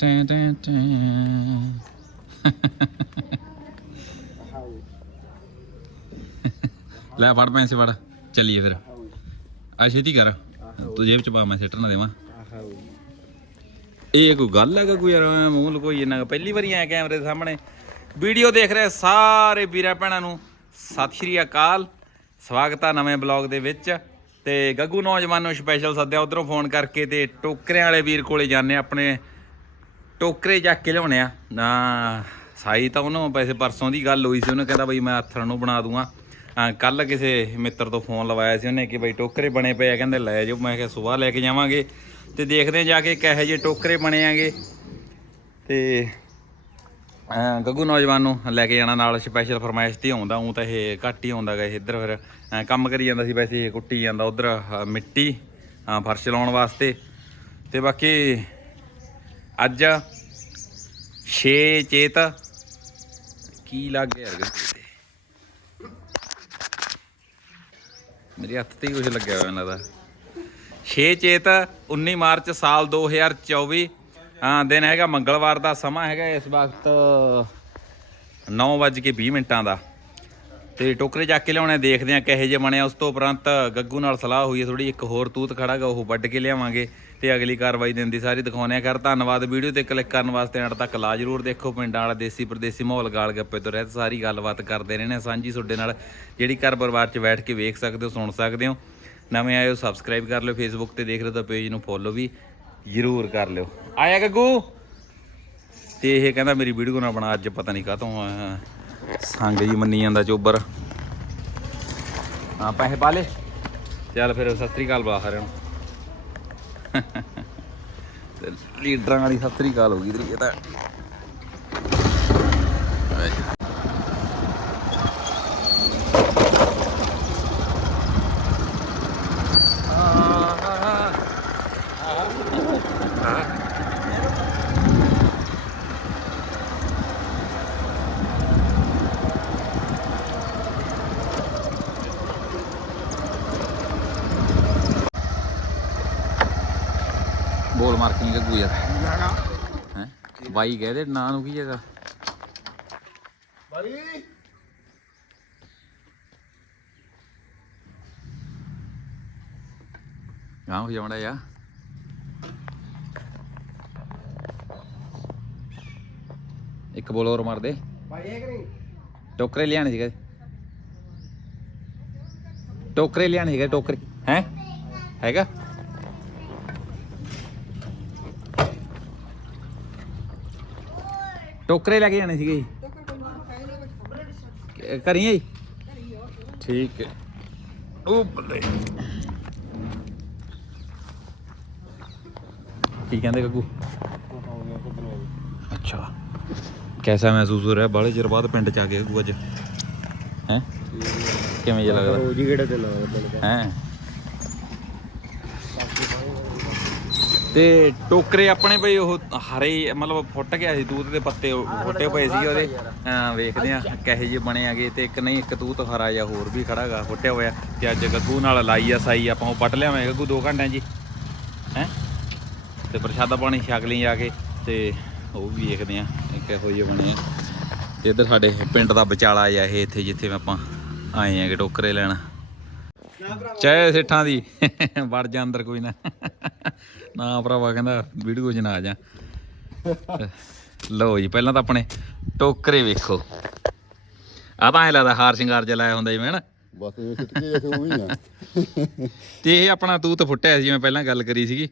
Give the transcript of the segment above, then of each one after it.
ਟੈਂ ਟੈਂ ਟੈਂ ਲੈ ਫੜ ਪੈਸੇ ਫੜ, ਚੱਲੀਏ ਫਿਰ। ਆ ਛੇਤੀ ਕਰ, ਤੂੰ ਜੇਬ ਚ ਪਾ, ਮੈਂ ਸਿੱਟ ਨਾ ਦੇਵਾਂ। ਇਹ ਕੋਈ ਗੱਲ ਹੈਗਾ ਕੋਈ ਯਾਰ, ਐਂ ਮੂੰਹ ਲਕੋਈ ਇਹਨਾਂ ਪਹਿਲੀ ਵਾਰੀ ਆਇਆ ਕੈਮਰੇ ਦੇ ਸਾਹਮਣੇ। ਵੀਡੀਓ ਦੇਖ ਰਹੇ ਸਾਰੇ ਵੀਰਾਂ ਭੈਣਾਂ ਨੂੰ, ਸਤਿ ਸ਼੍ਰੀ ਅਕਾਲ, ਸਵਾਗਤ ਆ ਨਵੇਂ ਬਲੌਗ ਦੇ ਵਿੱਚ। ਤੇ ਗੱਗੂ ਨੌਜਵਾਨ ਨੂੰ ਸਪੈਸ਼ਲ ਸੱਦਿਆ, ਉਧਰੋਂ ਫੋਨ ਕਰਕੇ ਤੇ ਟੋਕਰਿਆਂ ਵਾਲੇ ਵੀਰ ਕੋਲੇ ਜਾਂਦੇ ਆ, ਆਪਣੇ ਟੋਕਰੇ ਚੱਕ ਕੇ ਲਿਆਉਣੇ ਆ। ਨਾ, ਸਾਈ ਤਾਂ ਉਹਨੂੰ ਪੈਸੇ ਪਰਸੋਂ ਦੀ ਗੱਲ ਹੋਈ ਸੀ, ਉਹਨੇ ਕਹਿੰਦਾ ਬਈ ਮੈਂ ਹੱਥਰ ਨੂੰ ਬਣਾ ਦੂੰਗਾ। ਕੱਲ ਕਿਸੇ ਮਿੱਤਰ ਤੋਂ ਫੋਨ ਲਵਾਇਆ ਸੀ ਉਹਨੇ ਕਿ ਬਈ ਟੋਕਰੇ ਬਣੇ ਪਏ ਆ, ਕਹਿੰਦੇ ਲੈ ਜਾਓ। ਮੈਂ ਕਿਹਾ ਸਵੇਰ ਲੈ ਕੇ ਜਾਵਾਂਗੇ। ਤੇ ਦੇਖਦੇ ਆ ਜਾ ਕੇ ਕਿਹੋ ਜਿਹੇ ਟੋਕਰੇ ਬਣੇ ਆਗੇ। ਤੇ, ਅਹ ਗੱਗੂ ਨੌਜਵਾਨ ਨੂੰ ਲੈ ਕੇ ਜਾਣਾ ਨਾਲ ਸਪੈਸ਼ਲ ਫਰਮਾਇਸ਼ ਤੇ ਆਉਂਦਾ ਉਹ ਤਾਂ ਇਹ ਘੱਟ ਹੀ ਆਉਂਦਾ ਗਾ ਇੱਧਰ ਫਿਰ। ਕੰਮ ਕਰੀ ਜਾਂਦਾ ਸੀ ਵੈਸੇ ਇਹ ਕੁੱਟੀ ਜਾਂਦਾ ਉਧਰ ਮਿੱਟੀ, ਅਹ ਫਰਸ਼ ਲਾਉਣ ਵਾਸਤੇ। ਤੇ ਬਾਕੀ ਅੱਜ 6 ਚੇਤ ਕੀ ਲੱਗ ਗਿਆ ਯਾਰ ਮੇਰੇ ਹੱਥ ਤੇ ਹੀ ਕੁਝ ਲੱਗਿਆ ਹੋਇਆ ਇਹਨਾਂ ਦਾ 6 ਚੇਤ 19 ਮਾਰਚ ਸਾਲ 2024 ਹਾਂ ਦਿਨ ਹੈਗਾ ਮੰਗਲਵਾਰ ਦਾ, ਸਮਾਂ ਹੈਗਾ ਇਸ ਵਕਤ 9:20 ਮਿੰਟਾਂ ਦਾ। ਤੇ ਟੋਕਰੇ ਚੱਕ ਕੇ ਲਿਆਉਣੇ, ਦੇਖਦੇ ਆ ਕਿਹੋ ਜਿਹੇ ਬਣਿਆ ਉਸ ਤੋਂ ਉਪਰੰਤ ਗੱਗੂ ਨਾਲ ਸਲਾਹ ਹੋਈ ਹੈ ਥੋੜੀ ਇੱਕ ਹੋਰ ਤੂਤ ਖੜਾਗਾ ਉਹ ਵੱਢ ਕੇ ਲਿਆਵਾਂਗੇ। ਤੇ ਅਗਲੀ ਕਾਰਵਾਈ ਦਿਨ ਦੀ ਸਾਰੀ ਦਿਖਾਉਂਦੇ ਆ ਕਰ ਧੰਨਵਾਦ। ਵੀਡੀਓ ਤੇ ਕਲਿੱਕ ਕਰਨ ਵਾਸਤੇ ਐਂਡ ਤੱਕ ਲਾ ਜਰੂਰ ਦੇਖੋ। ਪਿੰਡਾਂ ਵਾਲਾ ਦੇਸੀ ਪ੍ਰਦੇਸੀ ਮਾਹੌਲ ਗਾਲ ਗੱਪੇ ਤੋਂ ਰਹਿਤ ਸਾਰੀ ਗੱਲਬਾਤ ਕਰਦੇ ਰਹਿੰਦੇ ਆ ਸਾਂਝੀ ਤੁਹਾਡੇ ਨਾਲ ਜਿਹੜੀ ਘਰ ਪਰਿਵਾਰ 'ਚ ਬੈਠ ਕੇ ਵੇਖ ਸਕਦੇ ਹੋ ਸੁਣ ਸਕਦੇ ਹੋ। ਨਵੇਂ ਆਏ ਹੋ ਸਬਸਕ੍ਰਾਈਬ ਕਰ ਲਿਓ। ਫੇਸਬੁੱਕ ਤੇ ਦੇਖ ਰਹੇ ਤਾਂ ਪੇਜ ਨੂੰ ਫੋਲੋ ਵੀ ਜਰੂਰ ਕਰ ਲਿਓ। ਆਇਆ ਗੱਗੂ? ਤੇ ਇਹ ਕਹਿੰਦਾ ਮੇਰੀ ਵੀਡੀਓ ਨਾ ਬਣਾ ਅੱਜ ਪਤਾ ਨਹੀਂ ਕਾਹਤੋਂ ਅਹ, ਸੰਗ ਜੀ ਮੰਨੀ ਜਾਂਦਾ ਚੋਬਰ। ਹਾਂ ਪੈਸੇ ਪਾ ਲੈ ਚੱਲ ਫਿਰ ਸਤਿ ਸ੍ਰੀ ਅਕਾਲ ਬੁਲਾ ਸਾਰਿਆਂ ਨੂੰ ਲੀਡਰਾਂ ਵਾਲੀ ਸਤਿ ਸ੍ਰੀ ਅਕਾਲ ਹੋ ਗਈ ਤੇਰੀ ਇਹ ਤਾਂ ਬੋਲ ਮਾਰਕਿੰਗ ਗੱਗੂ ਯਾਰ ਹੈ ਬਾਈ ਕਹਦੇ ਨਾਂ ਨੂੰ ਕੀ ਜਗਾ ਬਾਈ। ਗਾਂ ਹੋ ਜਾਵੜਾ ਯਾ ਇੱਕ ਬੋਲ ਹੋਰ ਮਾਰ ਦੇ। ਬਾਈ ਇਹ ਕਰੀ ਟੋਕਰੇ ਲਿਆਣੇ ਸੀਗੇ। ਟੋਕਰੇ ਲਿਆਣੇ ਸੀਗੇ ਟੋਕਰੇ। ਹੈ? ਹੈਗਾ? ਟੋਕਰੇ ਲੈ ਕੇ ਜਾਣੇ ਸੀਗੇ ਕ- ਕਰੀਏ ਜੀ ਠੀਕ ਹੈ ਉਹ ਬੱਲੇ ਕੀ ਕਹਿੰਦੇ ਗੱਗੂ ਅੱਛਾ ਕੈਸਾ ਮਹਿਸੂਸ ਹੋ ਰਿਹਾ ਬਾਲੇ ਚਿਰ ਬਾਅਦ ਪਿੰਡ ਚ ਆ ਗਏ ਗੱਗੂ ਅੱਜ ਹੈ ਕਿਵੇਂ ਜਿਹਾ ਲੱਗਦਾ ਰੋਜੀ ਕਿਹੜੇ ਤੇ ਲਾਉਂਦਾ ਹੈ ਤੇ ਟੋਕਰੇ ਆਪਣੇ ਬਈ ਉਹ ਹਰੇ ਮਤਲਬ ਫੁੱਟ ਗਿਆ ਸੀ ਤੂਤ ਦੇ ਪੱਤੇ ਫੁੱਟੇ ਪਏ ਸੀ ਉਹਦੇ। ਹਾਂ ਵੇਖਦੇ ਆ ਕਹੇ ਜਿਹੇ ਬਣੇ ਆਗੇ ਤੇ ਇੱਕ ਨਹੀਂ ਇੱਕ ਤੂਤ ਹਰਾ ਜਾਂ ਹੋਰ ਵੀ ਖੜਾਗਾ ਫੁੱਟਿਆ ਹੋਇਆ ਤੇ ਅੱਜ ਗੱਗੂ ਨਾਲ ਲਾਈ ਆ ਸਾਈ ਆਪਾਂ ਉਹ ਪੱਟ ਲਿਆਵਾਂਗੇ ਗੱਗੂ 2 ਘੰਟਿਆਂ ਜੀ ਹੈ। ਤੇ ਪ੍ਰਸ਼ਾਦਾ ਪਾਣੀ ਛਕ ਲਈ ਜਾ ਕੇ ਤੇ ਉਹ ਵੀ ਦੇਖਦੇ ਆ ਇਹ ਕਿਹੋ ਜਿਹੇ ਬਣੇ। ਤੇ ਇੱਧਰ ਸਾਡੇ ਪਿੰਡ ਦਾ ਵਿਚਾਲਾ ਆ ਇਹ ਇੱਥੇ ਜਿੱਥੇ ਆਪਾਂ ਆਏ ਆਗੇ ਟੋਕਰੇ ਲੈਣ। ਚਾਹੇ ਸੇਠਾਂ ਦੀ। ਵੜ ਜਾ ਅੰਦਰ ਕੋਈ ਨਾ। ਨਾ ਭਰਾਵਾ ਕਹਿੰਦਾ ਵੀਡੀਓ 'ਚ ਨਾ ਆ ਜਾ। ਲਓ ਜੀ ਪਹਿਲਾਂ ਤਾਂ ਆਪਣੇ ਟੋਕਰੇ ਵੇਖੋ। ਆ ਤਾਂ ਐ ਲੱਗਦਾ ਹਾਰ ਸ਼ਿੰਗਾਰ ਜਿਹਾ ਲਾਇਆ ਹੁੰਦਾ ਜਿਵੇਂ ਨਾ ਬਸ ਇਹ ਸਿੱਟ ਕੇ ਅਸੀਂ ਉਹੀ ਆ। ਤੇ ਇਹ ਆਪਣਾ ਤੂਤ ਫੁੱਟਿਆ ਸੀ ਜਿਵੇਂ ਪਹਿਲਾਂ ਗੱਲ ਕਰੀ ਸੀਗੀ।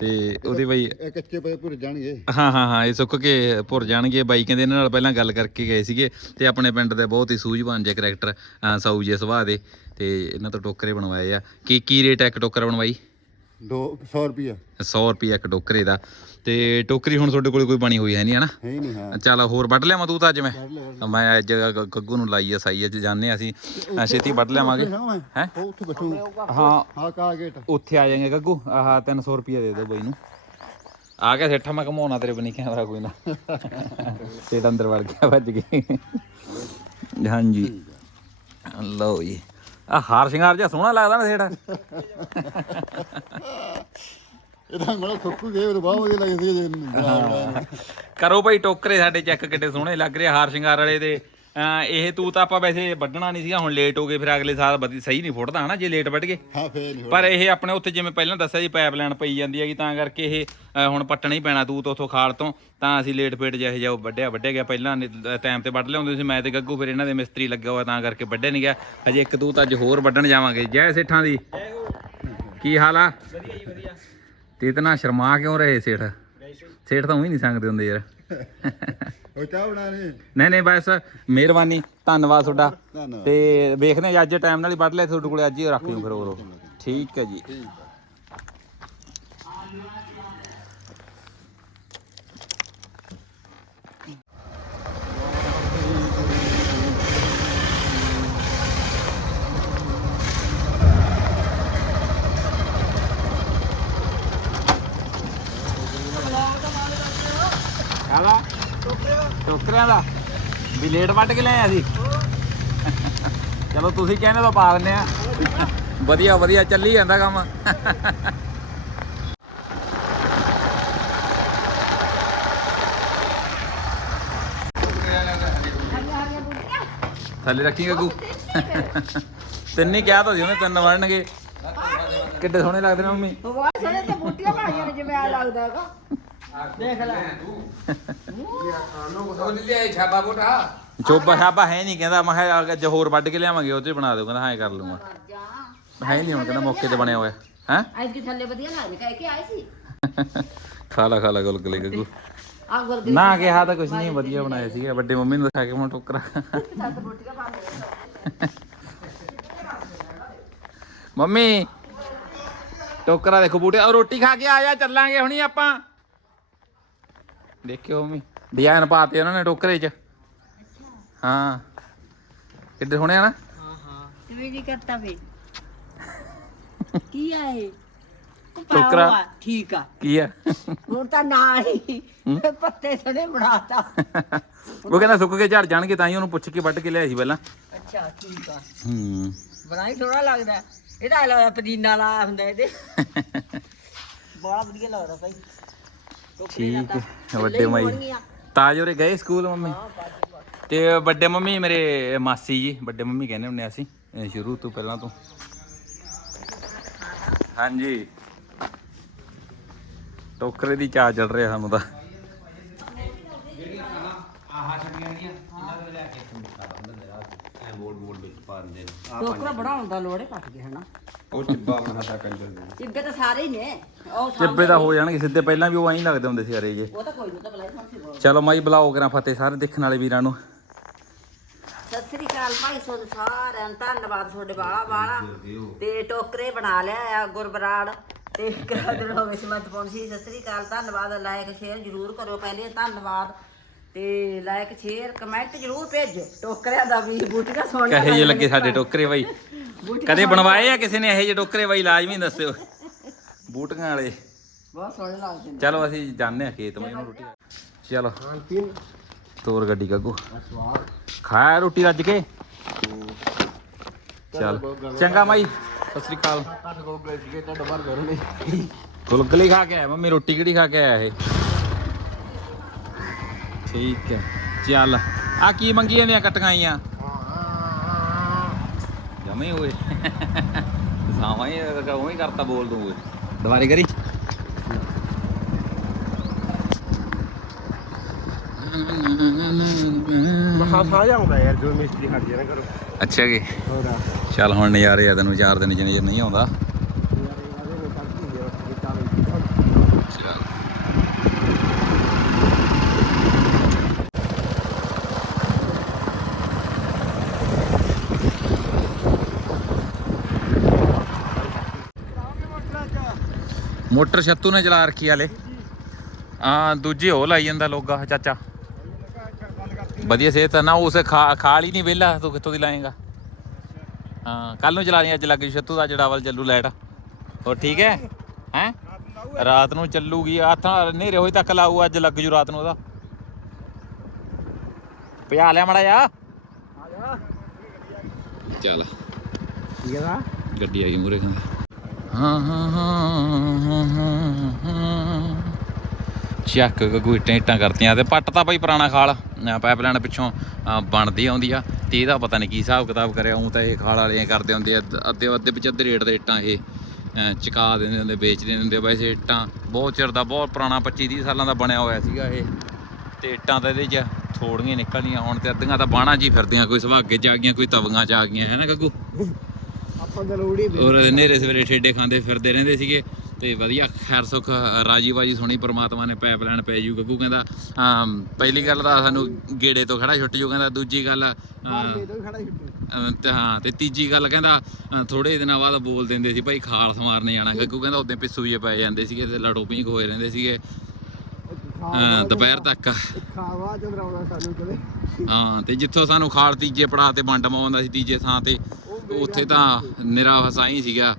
ਤੇ ਉਹਦੇ ਬਈ ਇਹ ਕੱਚੇ ਪਏ? ਭੁਰ ਜਾਣਗੇ। ਹਾਂ ਹਾਂ ਹਾਂ ਇਹ ਸੁੱਕ ਕੇ ਭੁਰ ਜਾਣਗੇ। ਬਾਈ ਕਹਿੰਦੇ ਇਹਨਾਂ ਨਾਲ ਪਹਿਲਾਂ ਗੱਲ ਕਰਕੇ ਗਏ ਸੀਗੇ। ਤੇ ਆਪਣੇ ਪਿੰਡ ਦੇ ਬਹੁਤ ਹੀ ਸੂਝਵਾਨ ਜੇ ਕਰੈਕਟਰ ਸਾਊ ਜੇ ਸੁਭਾਅ ਦੇ। ਤੇ ਇਹਨਾਂ ਤੋਂ ਟੋਕਰੇ ਬਣਵਾਏ ਆ। ਕੀ ਕੀ ਰੇਟ ਹੈ ਇੱਕ ਟੋਕਰਾ ਬਣਵਾਈ? 200 ਰੁਪਿਆ 100 ਰੁਪਏ ਇੱਕ ਟੋਕਰੇ ਦਾ। ਤੇ ਟੋਕਰੀ ਹੁਣ ਤੁਹਾਡੇ ਕੋਲ ਕੋਈ ਬਣੀ ਹੋਈ ਹੈ ਨਹੀਂ ਹਨਾ ਹੈ ਨਹੀਂ ਹਾਂ। ਚੱਲ ਹੋਰ ਵੱਢ ਲਿਆਵਾਂ ਤੂੰ ਤਾਂ ਅੱਜ ਮੈਂ? ਮੈਂ ਅੱਜ ਗੱਗੂ ਨੂੰ ਲਾਈ ਆ ਸਾਈ ਅੱਜ ਹਾਂ ਅਸੀਂ। ਛੇਤੀ ਵੱਢ ਲਿਆਵਾਂਗੇ। ਹੈਂ? ਉੱਥੇ ਬੈਠੂ। ਹਾਂ। ਹਾਂ ਕਾ ਗੇਟ ਉੱਥੇ ਆ ਜਾਏਗੇ ਗੱਗੂ। ਆਹ 300 ਰੁਪਏ ਦੇ ਦਿਓ ਬਾਈ ਨੂੰ। ਆ ਗਿਆ ਸੇਠਾ ਮੈਂ ਕਮਾਉਣਾ ਤੇਰੇ ਬਣੀ ਕੈਮਰਾ ਕੋਈ ਨਾ। ਸੇਠ ਅੰਦਰ ਵੜ ਗਿਆ ਭੱਜ ਗਏ। ਹਾਂਜੀ। ਲਓ ਜੀ। ਆ ਹਾਰ ਸ਼ਿੰਗਾਰ ਜਿਹਾ ਸੋਹਣਾ ਲੱਗਦਾ ਨਾ ਸੇਠ। ਇਹ ਤਾਂ ਮੜਾ ਸੁੱਕੂ ਗਏ ਉਹ ਲੱਗਦੀ ਜੇ ਬਣਾ ਬਣਾ ਕਰੋ ਭਾਈ ਟੋਕਰੇ ਸਾਡੇ ਚੈੱਕ ਕਿੱਡੇ ਸੋਹਣੇ ਲੱਗ ਰਹੇ ਹਾਰ ਸ਼ਿੰਗਾਰ ਵਾਲੇ ਦੇ। ਇਹ ਤੂਤ ਆਪਾਂ ਵੈਸੇ ਵੱਢਣਾ ਨਹੀਂ ਸੀਗਾ ਹੁਣ ਲੇਟ ਹੋ ਗਏ ਫਿਰ ਅਗਲੇ ਸਾਲ ਵਧੀ ਸਹੀ ਨਹੀਂ ਫੁੱਟਦਾ ਹਨਾ ਜੇ ਲੇਟ ਵੱਢ ਗਏ। ਹਾਂ ਫੇਰ ਨਹੀਂ ਪਰ ਇਹ ਆਪਣੇ ਉੱਥੇ ਜਿਵੇਂ ਪਹਿਲਾਂ ਦੱਸਿਆ ਜੀ ਪਾਈਪਲਾਈਨ ਪਈ ਜਾਂਦੀ ਹੈਗੀ ਤਾਂ ਕਰਕੇ ਇਹ ਹੁਣ ਪੱਟਣਾ ਹੀ ਪੈਣਾ ਤੂਤ ਉਥੋਂ ਖਾਲ ਤੋਂ। ਤਾਂ ਅਸੀਂ ਲੇਟ ਫੇਟ ਜਿਹੇ ਜਾਓ ਵੱਢਿਆ ਵੱਢਿਆ ਗਿਆ। ਪਹਿਲਾਂ ਟਾਈਮ ਤੇ ਵੱਢ ਲਿਆਉਂਦੇ ਸੀ ਮੈਂ ਤੇ ਗੱਗੂ ਫਿਰ ਇਹਨਾਂ ਦੇ ਮਿਸਤਰੀ ਲੱਗਿਆ ਹੋਇਆ ਤਾਂ ਕਰਕੇ ਵੱਢਿਆ ਨਹੀਂ ਗਿਆ। ਅਜੇ ਇੱਕ ਤੂਤ ਅੱਜ ਹੋਰ ਵੱਢਣ ਜਾਵਾਂਗੇ। ਜੈ ਸੇਠਾਂ ਦੀ। ਕੀ ਹਾਲ ਆ? ਵਧੀਆ ਜੀ ਵਧੀਆ। ਤੇ ਇਤਨਾ ਸ਼ਰਮਾ ਕਿਉਂ ਰਹੇ ਸੇਠ? ਸੇਠ ਤਾਂ ਉਹੀ ਨਹੀਂ ਸੰਗਦੇ ਹੁੰਦੇ ਯਾਰ। ਉਹ ਚਾਹ ਨਹੀਂ ਨਹੀਂ ਬਸ ਮਿਹਰਬਾਨੀ ਧੰਨਵਾਦ ਤੁਹਾਡਾ। ਧੰਨਵਾਦ। ਤੇ ਵੇਖਦੇ ਹਾਂ ਅੱਜ ਟਾਈਮ ਨਾਲ ਹੀ ਵੱਢ ਲਿਆ ਤੁਹਾਡੇ ਕੋਲੇ ਅੱਜ ਹੀ ਰੱਖ ਲਿਓ ਫਿਰ ਉਹ ਠੀਕ ਹੈ ਜੀ। ਠੀਕ ਟੋਕਰਿਆਂ ਦਾ? ਵੀ ਲੇਟ ਵੱਟ ਕੇ ਲਿਆਇਆ ਸੀ। ਚਲੋ ਤੁਸੀਂ ਕਹਿੰਦੇ ਤਾਂ ਪਾ ਦਿੰਦੇ ਆ। ਵਧੀਆ ਵਧੀਆ, ਚੱਲੀ ਜਾਂਦਾ ਕੰਮ। ਥੱਲੇ ਰੱਖੀ ਗੱਗੂ। ਤਿੰਨ ਹੀ ਕਿਹਾ ਤਾਂ ਸੀ ਉਹਨੇ, ਤਿੰਨ ਵੜਨਗੇ ਕਿੱਡੇ ਸੋਹਣੇ ਲੱਗਦੇ ਨੇ ਮੰਮੀ। ਵਾਹ ਸਣੇ ਤੇ ਬੂਟੀਆਂ ਬਣਾਈਆਂ ਨੇ ਜਿਵੇਂ ਆ ਲੱਗਦਾ ਹੈਗਾ। ਦੇਖ ਲੈ। ਚੋਬਾ ਛਾਬਾ ਹੈ ਨਹੀਂ ਕਹਿੰਦਾ ਮੈਂ ਕਿਹਾ ਅੱਜ ਹੋਰ ਵੱਢ ਕੇ ਲਿਆਵਾਂਗੇ ਉਹ 'ਚ ਬਣਾ ਦਿਓ ਕਹਿੰਦਾ ਹਾਂ ਕਰ ਲੂੰਗਾ ਹੈ ਨਹੀਂ ਹੁਣ ਕਹਿੰਦਾ ਮੌਕੇ ਤੇ ਬਣਿਆ ਹੋਇਆ। ਹੈ? ਅੱਜ ਕੀ ਥੱਲੇ ਵਧੀਆ ਲੱਗਦੇ ਕਹਿ ਕੇ ਆਏ ਸੀ। ਖਾ ਲਾ ਖਾ ਲਾ ਗੁਲਗੁਲੇ ਗੱਗੂ। ਨਾ ਕਿਹਾ ਤਾਂ ਕੁਝ ਨਹੀਂ ਵਧੀਆ ਬਣਾਏ ਸੀਗੇ ਵੱਡੇ ਮੰਮੀ ਨੂੰ ਦਿਖਾ ਕੇ ਮੈਂ ਟੋਕਰਾ। ਮੰਮੀ ਟੋਕਰਾ ਦੇਖੋ ਬੂਟੇ ਔਰ ਰੋਟੀ ਖਾ ਕੇ ਆ ਜਾ ਚੱਲਾਂਗੇ ਹੁਣੀ ਆਪਾਂ। ਦੇਖਿਓ ਮੰਮੀ ਡਿਜ਼ਾਈਨ ਪਾਤੇ ਉਹਨਾਂ ਨੇ ਟੋਕਰੇ 'ਚ। ਹਾਂ। ਕਿੱਡੇ ਸੋਹਣੇ ਆ ਨਾ? ਕਿਵੇਂ ਜੀ ਕਰਤਾ ਵੇ ਕੀ ਆ ਇਹ? ਉਹ ਟੋਕਰਾ। ਠੀਕ ਆ। ਕੀ ਆ? ਹੁਣ ਤਾਂ ਨਾਲ ਹੀ ਪੱਤੇ ਸਣੇ ਬਣਾਤਾ। ਉਹ ਕਹਿੰਦਾ ਸੁੱਕ ਕੇ ਝੜ ਜਾਣਗੇ ਤਾਂ ਹੀ ਉਹਨੂੰ ਪੁੱਛ ਕੇ ਵੱਢ ਕੇ ਲਿਆਇਆ ਸੀ ਪਹਿਲਾਂ। ਅੱਛਾ ਠੀਕ ਆ। ਹੂੰ। ਬਣਾਈ ਥੋੜਾ ਲੱਗਦਾ। ਇਹਦਾ ਲੱਗਦਾ ਪਦੀਨਾ ਲਾਇਆ ਹੁੰਦਾ ਇਹਦੇ। ਬੜਾ ਵਧੀਆ ਲੱਗਦਾ ਭਾਈ। ਠੀਕ ਹੈ ਵੱਡੇ ਮਾਈ। ਤਾਜ ਉਰੇ ਗਏ ਸਕੂਲ ਮੰਮੀ। ਤੇ ਵੱਡੇ ਮੰਮੀ ਮੇਰੇ ਮਾਸੀ ਜੀ ਵੱਡੇ ਮੰਮੀ ਕਹਿੰਦੇ ਹੁੰਦੇ ਅਸੀਂ ਸ਼ੁਰੂ ਤੋਂ ਪਹਿਲਾਂ ਤੋਂ। ਹਾਂਜੀ। ਟੋਕਰੇ ਦੀ ਚਾਹ ਚੜ ਰਿਹਾ ਸਾਨੂੰ ਤਾਂ। ਟੋਕਰਾ ਬਣਾਉਣ ਦਾ ਲੋੜ ਹੈ ਘੱਟ ਗਿਆ ਹਨਾ। ਉਹ ਚਿੱਬਾ ਬਣਾਤਾ ਕੰਜਰ ਦੇ ਚਿੱਬੇ ਤਾਂ ਸਾਰੇ ਹੀ ਨੇ। ਉਹ ਚਿੱਬੇ ਦਾ ਹੋ ਜਾਣਗੇ ਸਿੱਧੇ ਪਹਿਲਾਂ ਵੀ ਉਹ ਐਂ ਲੱਗਦੇ ਹੁੰਦੇ ਸੀ ਅਰੇ ਜੇ ਉਹ ਤਾਂ ਕੋਈ ਨਹੀਂ ਤਾਂ ਬਲਾਈ ਸਾਨੂੰ ਚਲੋ ਮਾਈ ਬੁਲਾਓ ਕਰਾਂ ਫਤਿਹ ਸਾਰੇ ਦੇਖਣ ਵਾਲੇ ਵੀਰਾਂ ਨੂੰ। ਸਤਿ ਸ੍ਰੀ ਅਕਾਲ ਭਾਈ ਤੁਹਾਨੂੰ ਸਾਰਿਆਂ ਨੂੰ ਧੰਨਵਾਦ ਤੁਹਾਡੇ ਬਾਲਾ ਬਾਲਾ ਤੇ ਟੋਕਰੇ ਬਣਾ ਲਿਆ ਆ ਗੁਰਬਰਾੜ। ਤੇ ਕਿਹੜਾ ਦਿਨ ਹੋ ਗਏ ਸੀ ਮੈਂ ਪਹੁੰਚੀ। ਸਤਿ ਸ੍ਰੀ ਅਕਾਲ ਧੰਨਵਾਦ। ਲਾਇਕ ਸ਼ੇਅਰ ਜ਼ਰੂਰ ਕਰਿਓ। ਪਹਿਲੇ ਧੰਨਵਾਦ। ਤੇ ਲਾਇਕ ਸ਼ੇਅਰ ਕਮੈਂਟ ਜ਼ਰੂਰ ਭੇਜੋ। ਟੋਕਰਿਆਂ ਦਾ ਵੀ ਬੂਟੀਆਂ ਸੋਹਣੀਆਂ ਕਹੇ ਜੇ ਲੱਗੇ ਸਾਡੇ ਟੋਕਰੇ ਬਾਈ। ਕਦੇ ਬਣਵਾਏ ਆ ਕਿਸੇ ਨੇ ਇਹੋ ਜਿਹੇ ਟੋਕਰੇ ਬਾਈ? ਲਾਜ਼ਮੀ ਦੱਸਿਓ। ਬੂਟੀਆਂ ਵਾਲੇ। ਬਹੁਤ ਸੋਹਣੇ ਲੱਗਦੇ ਨੇ। ਚਲੋ ਅਸੀਂ ਜਾਣੇ ਆ ਖੇਤ ਮੈਂ ਰੋਟੀ ਚਲੋ। ਤੋਰ ਗੱਡੀ ਗੱਗੂ। ਖਾਇਆ ਰੋਟੀ ਰੱਜ ਕੇ? ਚਲ। ਚੰਗਾ ਮਾਈ ਸਤਿ ਸ੍ਰੀ ਅਕਾਲ। ਗੁਲਗੁਲੇ ਖਾ ਕੇ ਆਇਆ। ਮੰਮੀ ਰੋਟੀ ਕਿਹੜੀ ਖਾ ਕੇ ਆਇਆ ਇਹ? ਠੀਕ ਹੈ। ਚੱਲ। ਆ ਕੀ ਮੰਗੀ ਜਾਂਦੀਆਂ ਕਟੀਆਂ ਆਈਆਂ? ਜਮੇ ਹੋਏ ਸਾਵਾਂ ਹੀ ਉਹ ਹੀ ਕਰਤਾ ਬੋਲ ਦੂੰ ਓਏ। ਦੁਬਾਰੇ ਕਰੀ। ਮਹਾ ਸਾ ਜਾਉਂਦਾ ਯਾਰ ਜੋ ਮਿਸਤਰੀ ਹਟ ਜਾਣਾ ਕਰੋ ਅੱਛਾ ਜੀ। ਹੋਰਾ ਚੱਲ ਹੁਣ ਨਜ਼ਾਰੇ ਆ ਤੈਨੂੰ ਚਾਰ ਦਿਨ ਜਿੰਨੇ ਨਹੀਂ ਆਉਂਦਾ ਚੱਲ ਮੋਟਰ ਛੱਤੂ ਨੇ ਚਲਾ ਰੱਖੀ ਆਲੇ ਆ ਦੂਜੀ ਹੋ ਲਾਈ ਜਾਂਦਾ ਲੋਗਾ ਚਾਚਾ। ਵਧੀਆ ਸਿਹਤ ਨਾ ਉਸ ਖਾਲ ਹੀ ਨਹੀਂ ਵਿਹਲਾ ਤੂੰ ਕਿੱਥੋਂ ਦੀ ਲਾਏਗਾ? ਹਾਂ ਕੱਲ ਨੂੰ ਚਲਾ ਲਈ ਅੱਜ ਲੱਗ ਛੱਤੂ ਦਾ ਜੜਾਵਲ ਚੱਲੂ ਲਾਈਟ। ਹੋਰ ਠੀਕ ਹੈ? ਹੈ? ਰਾਤ ਨੂੰ ਚੱਲੂਗੀ ਆਥਾਂ ਹਨੇਰੇ ਹੋਈ ਤੱਕ ਲਾਊ ਅੱਜ ਲੱਗ ਜੂ ਰਾਤ ਨੂੰ ਉਹਦਾ। ਭਜਾ ਲਿਆ ਮੜਾ ਜਾ। ਚੱਲ। ਠੀਕ ਹੈ ਗੱਡੀ ਆ ਗਈ ਮੂਰੇ ਕਹਿੰਦਾ ਚੱਕ ਗਗੂ ਇੱਟਾਂ ਇੱਟਾਂ ਕਰਤੀਆਂ ਤੇ ਪੱਟ ਤਾਂ ਬਈ ਪੁਰਾਣਾ ਖਾਲ ਪਾਈਪਲਾਈਨ ਪਿੱਛੋਂ ਬਣਦੀ ਆਉਂਦੀ ਆ ਤੇ ਇਹਦਾ ਪਤਾ ਨਹੀਂ ਕੀ ਹਿਸਾਬ ਕਿਤਾਬ ਕਰਿਆ ਉਹ ਤਾਂ ਇਹ ਖਾਲ ਵਾਲੇ ਕਰਦੇ ਹੁੰਦੇ ਆ ਅੱਧ- ਅੱਧੇ ਅੱਧੇ ਵਿੱਚ ਅੱਧੇ ਰੇਟ ਦੇ ਇੱਟਾਂ ਇਹ ਅਹ, ਚੁਕਾ ਦਿੰਦੇ ਹੁੰਦੇ ਵੇਚਦੇ ਹੁੰਦੇ ਵੈਸੇ ਇੱਟਾਂ ਬਹੁਤ ਚਿਰ ਦਾ ਬਹੁਤ ਪੁਰਾਣਾ 25 30 ਸਾਲਾਂ ਦਾ ਬਣਿਆ ਹੋਇਆ ਸੀਗਾ ਇਹ ਤੇ ਇੱਟਾਂ ਤਾਂ ਇਹਦੇ 'ਚ ਥੋੜੀਆਂ ਨਿਕਲਣੀਆਂ ਹੁਣ ਤੇ ਅੱਧੀਆਂ ਤਾਂ ਬਾਣਾ ਜੀ ਫਿਰਦੀਆਂ ਕੋਈ ਸੁਭਾਗੇ ਚ ਆ ਗਈਆਂ ਕੋਈ ਤਵੀਆਂ ਚ ਆ ਗਈਆਂ ਹੈ ਨਾ ਗੱਗੂ? ਔਰ ਨੇਰੇ ਸਵੇਰੇ ਠੇਡੇ ਖਾਂਦੇ ਫਿਰਦੇ ਰਹਿੰਦੇ ਸੀਗੇ। ਤੇ ਵਧੀਆ ਖੈਰ ਸੁਖ ਰਾਜੀ ਬਾਜੀ ਸੁਣੀ ਪ੍ਰਮਾਤਮਾ ਨੇ ਪਾਈਪਲਾਈਨ ਪੈ ਜੂ ਗੱਗੂ ਕਹਿੰਦਾ ਪਹਿਲੀ ਗੱਲ ਤਾਂ ਸਾਨੂੰ ਗੇੜੇ ਤੋਂ ਖੜਾ ਛੁੱਟ ਜੂ ਕਹਿੰਦਾ ਦੂਜੀ ਗੱਲ ਹੀ ਤੇ ਤੀਜੀ ਗੱਲ ਕਹਿੰਦਾ ਥੋੜੇ ਦਿਨਾਂ ਬਾਅਦ ਬੋਲ ਦਿੰਦੇ ਸੀ ਭਾਈ ਖਾਲ ਸਮਾਰਨੇ ਜਾਣਾ। ਗੱਗੂ ਕਹਿੰਦਾ ਉਦੋਂ ਪਿੱਸੂ ਜੇ ਪੈ ਜਾਂਦੇ ਸੀਗੇ ਤੇ ਲੜੋ ਪੀਂਘ ਹੋਏ ਰਹਿੰਦੇ ਸੀਗੇ। ਦੁਪਹਿਰ ਤੱਕ। ਖਾਵਾ ਚੰਦਰਾਉਣਾ ਸਾਨੂੰ ਕਦੇ। ਹਾਂ ਤੇ ਜਿੱਥੋਂ ਸਾਨੂੰ ਖਾਲ ਤੀਜੇ ਪੜਾ ਤੇ ਵੰਡ ਮਾਉਂਦਾ ਸੀ ਤੀਜੇ ਥਾਂ ਤੇ। ਉੱਥੇ ਤਾਂ ਨਿਰਾ ਫਸਾਈ ਸੀਗਾ।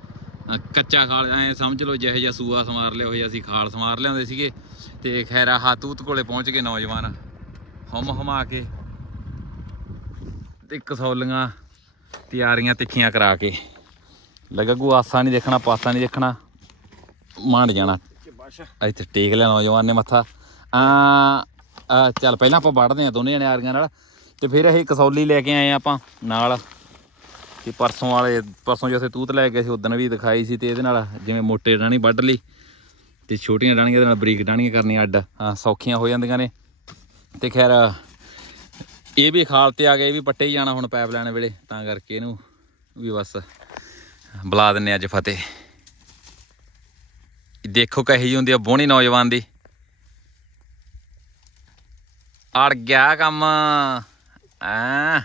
ਕੱਚਾ ਖਾਲ, ਐ ਸਮਝ ਲਓ ਜਿਹੋ ਜਿਹਾ ਸੂਆ ਸਮਾਰ ਲਿਆ ਹੋਇਆ ਅਸੀਂ ਖਾਲ ਸਮਾਰ ਲਿਆਉਂਦੇ ਸੀਗੇ। ਤੇ ਖੈਰਾ ਹਾਤੂਤ ਕੋਲੇ ਪਹੁੰਚ ਗਏ ਨੌਜਵਾਨ। ਹਮ ਹਮਾ ਕੇ ਤੇ ਕਸੌਲੀਆਂ ਤਿਆਰੀਆਂ ਤਿੱਖੀਆਂ ਕਰਾ ਕੇ। ਲੱਗੂ ਆਸਾ ਨਹੀਂ ਦੇਖਣਾ, ਪਾਸਾ ਨਹੀਂ ਦੇਖਣਾ। ਮੰਡ ਜਾਣਾ। ਇੱਥੇ ਟੇਕ ਲਿਆ ਨੌਜਵਾਨ ਨੇ ਮੱਥਾ। ਆ ਚੱਲ ਪਹਿਲਾਂ ਆਪਾਂ ਵੜਦੇ ਆ ਦੋਨੇ ਜਣੇ ਆਰੀਆਂ ਨਾਲ। ਤੇ ਫਿਰ ਇਹ ਕਸੌਲੀ ਲੈ ਕੇ ਆਏ ਆ ਆਪਾਂ ਨਾਲ। ਕਿ ਪਰਸੋਂ ਵਾਲੇ, ਪਰਸੋਂ ਜਿਵੇਂ ਤੂਤ ਲੈ ਗਏ ਸੀ, ਉਦੋਂ ਵੀ ਦਿਖਾਈ ਸੀ ਤੇ ਇਹਦੇ ਨਾਲ ਜਿਵੇਂ ਮੋਟੇ ਡਾਣੀ ਵੱਢ ਲਈ ਤੇ ਛੋਟੀਆਂ ਡਾਣੀਆਂ ਦੇ ਨਾਲ ਬਰੀਕ ਡਾਣੀਆਂ ਕਰਨੀਆਂ ਅੱਡ। ਹਾਂ, ਸੌਖੀਆਂ ਹੋ ਜਾਂਦੀਆਂ ਨੇ। ਤੇ ਖੈਰ, ਇਹ ਵੀ ਖਾਲ ਤੇ ਆ ਗਏ, ਇਹ ਵੀ ਪੱਟੇ ਹੀ ਜਾਣਾ ਹੁਣ ਪਾਈਪਲਾਈਨ ਵੇਲੇ, ਤਾਂ ਕਰਕੇ ਇਹਨੂੰ ਵੀ ਬਸ ਬੁਲਾ ਦਿੰਨੇ ਅੱਜ ਫਤਿਹ। ਦੇਖੋ ਕਹੀ ਜਿਹੀ ਹੁੰਦੀ ਆ ਬੋਹਣੀ ਨੌਜਵਾਨ ਦੀ। ਅੜ ਗਿਆ ਕੰਮ। ਆ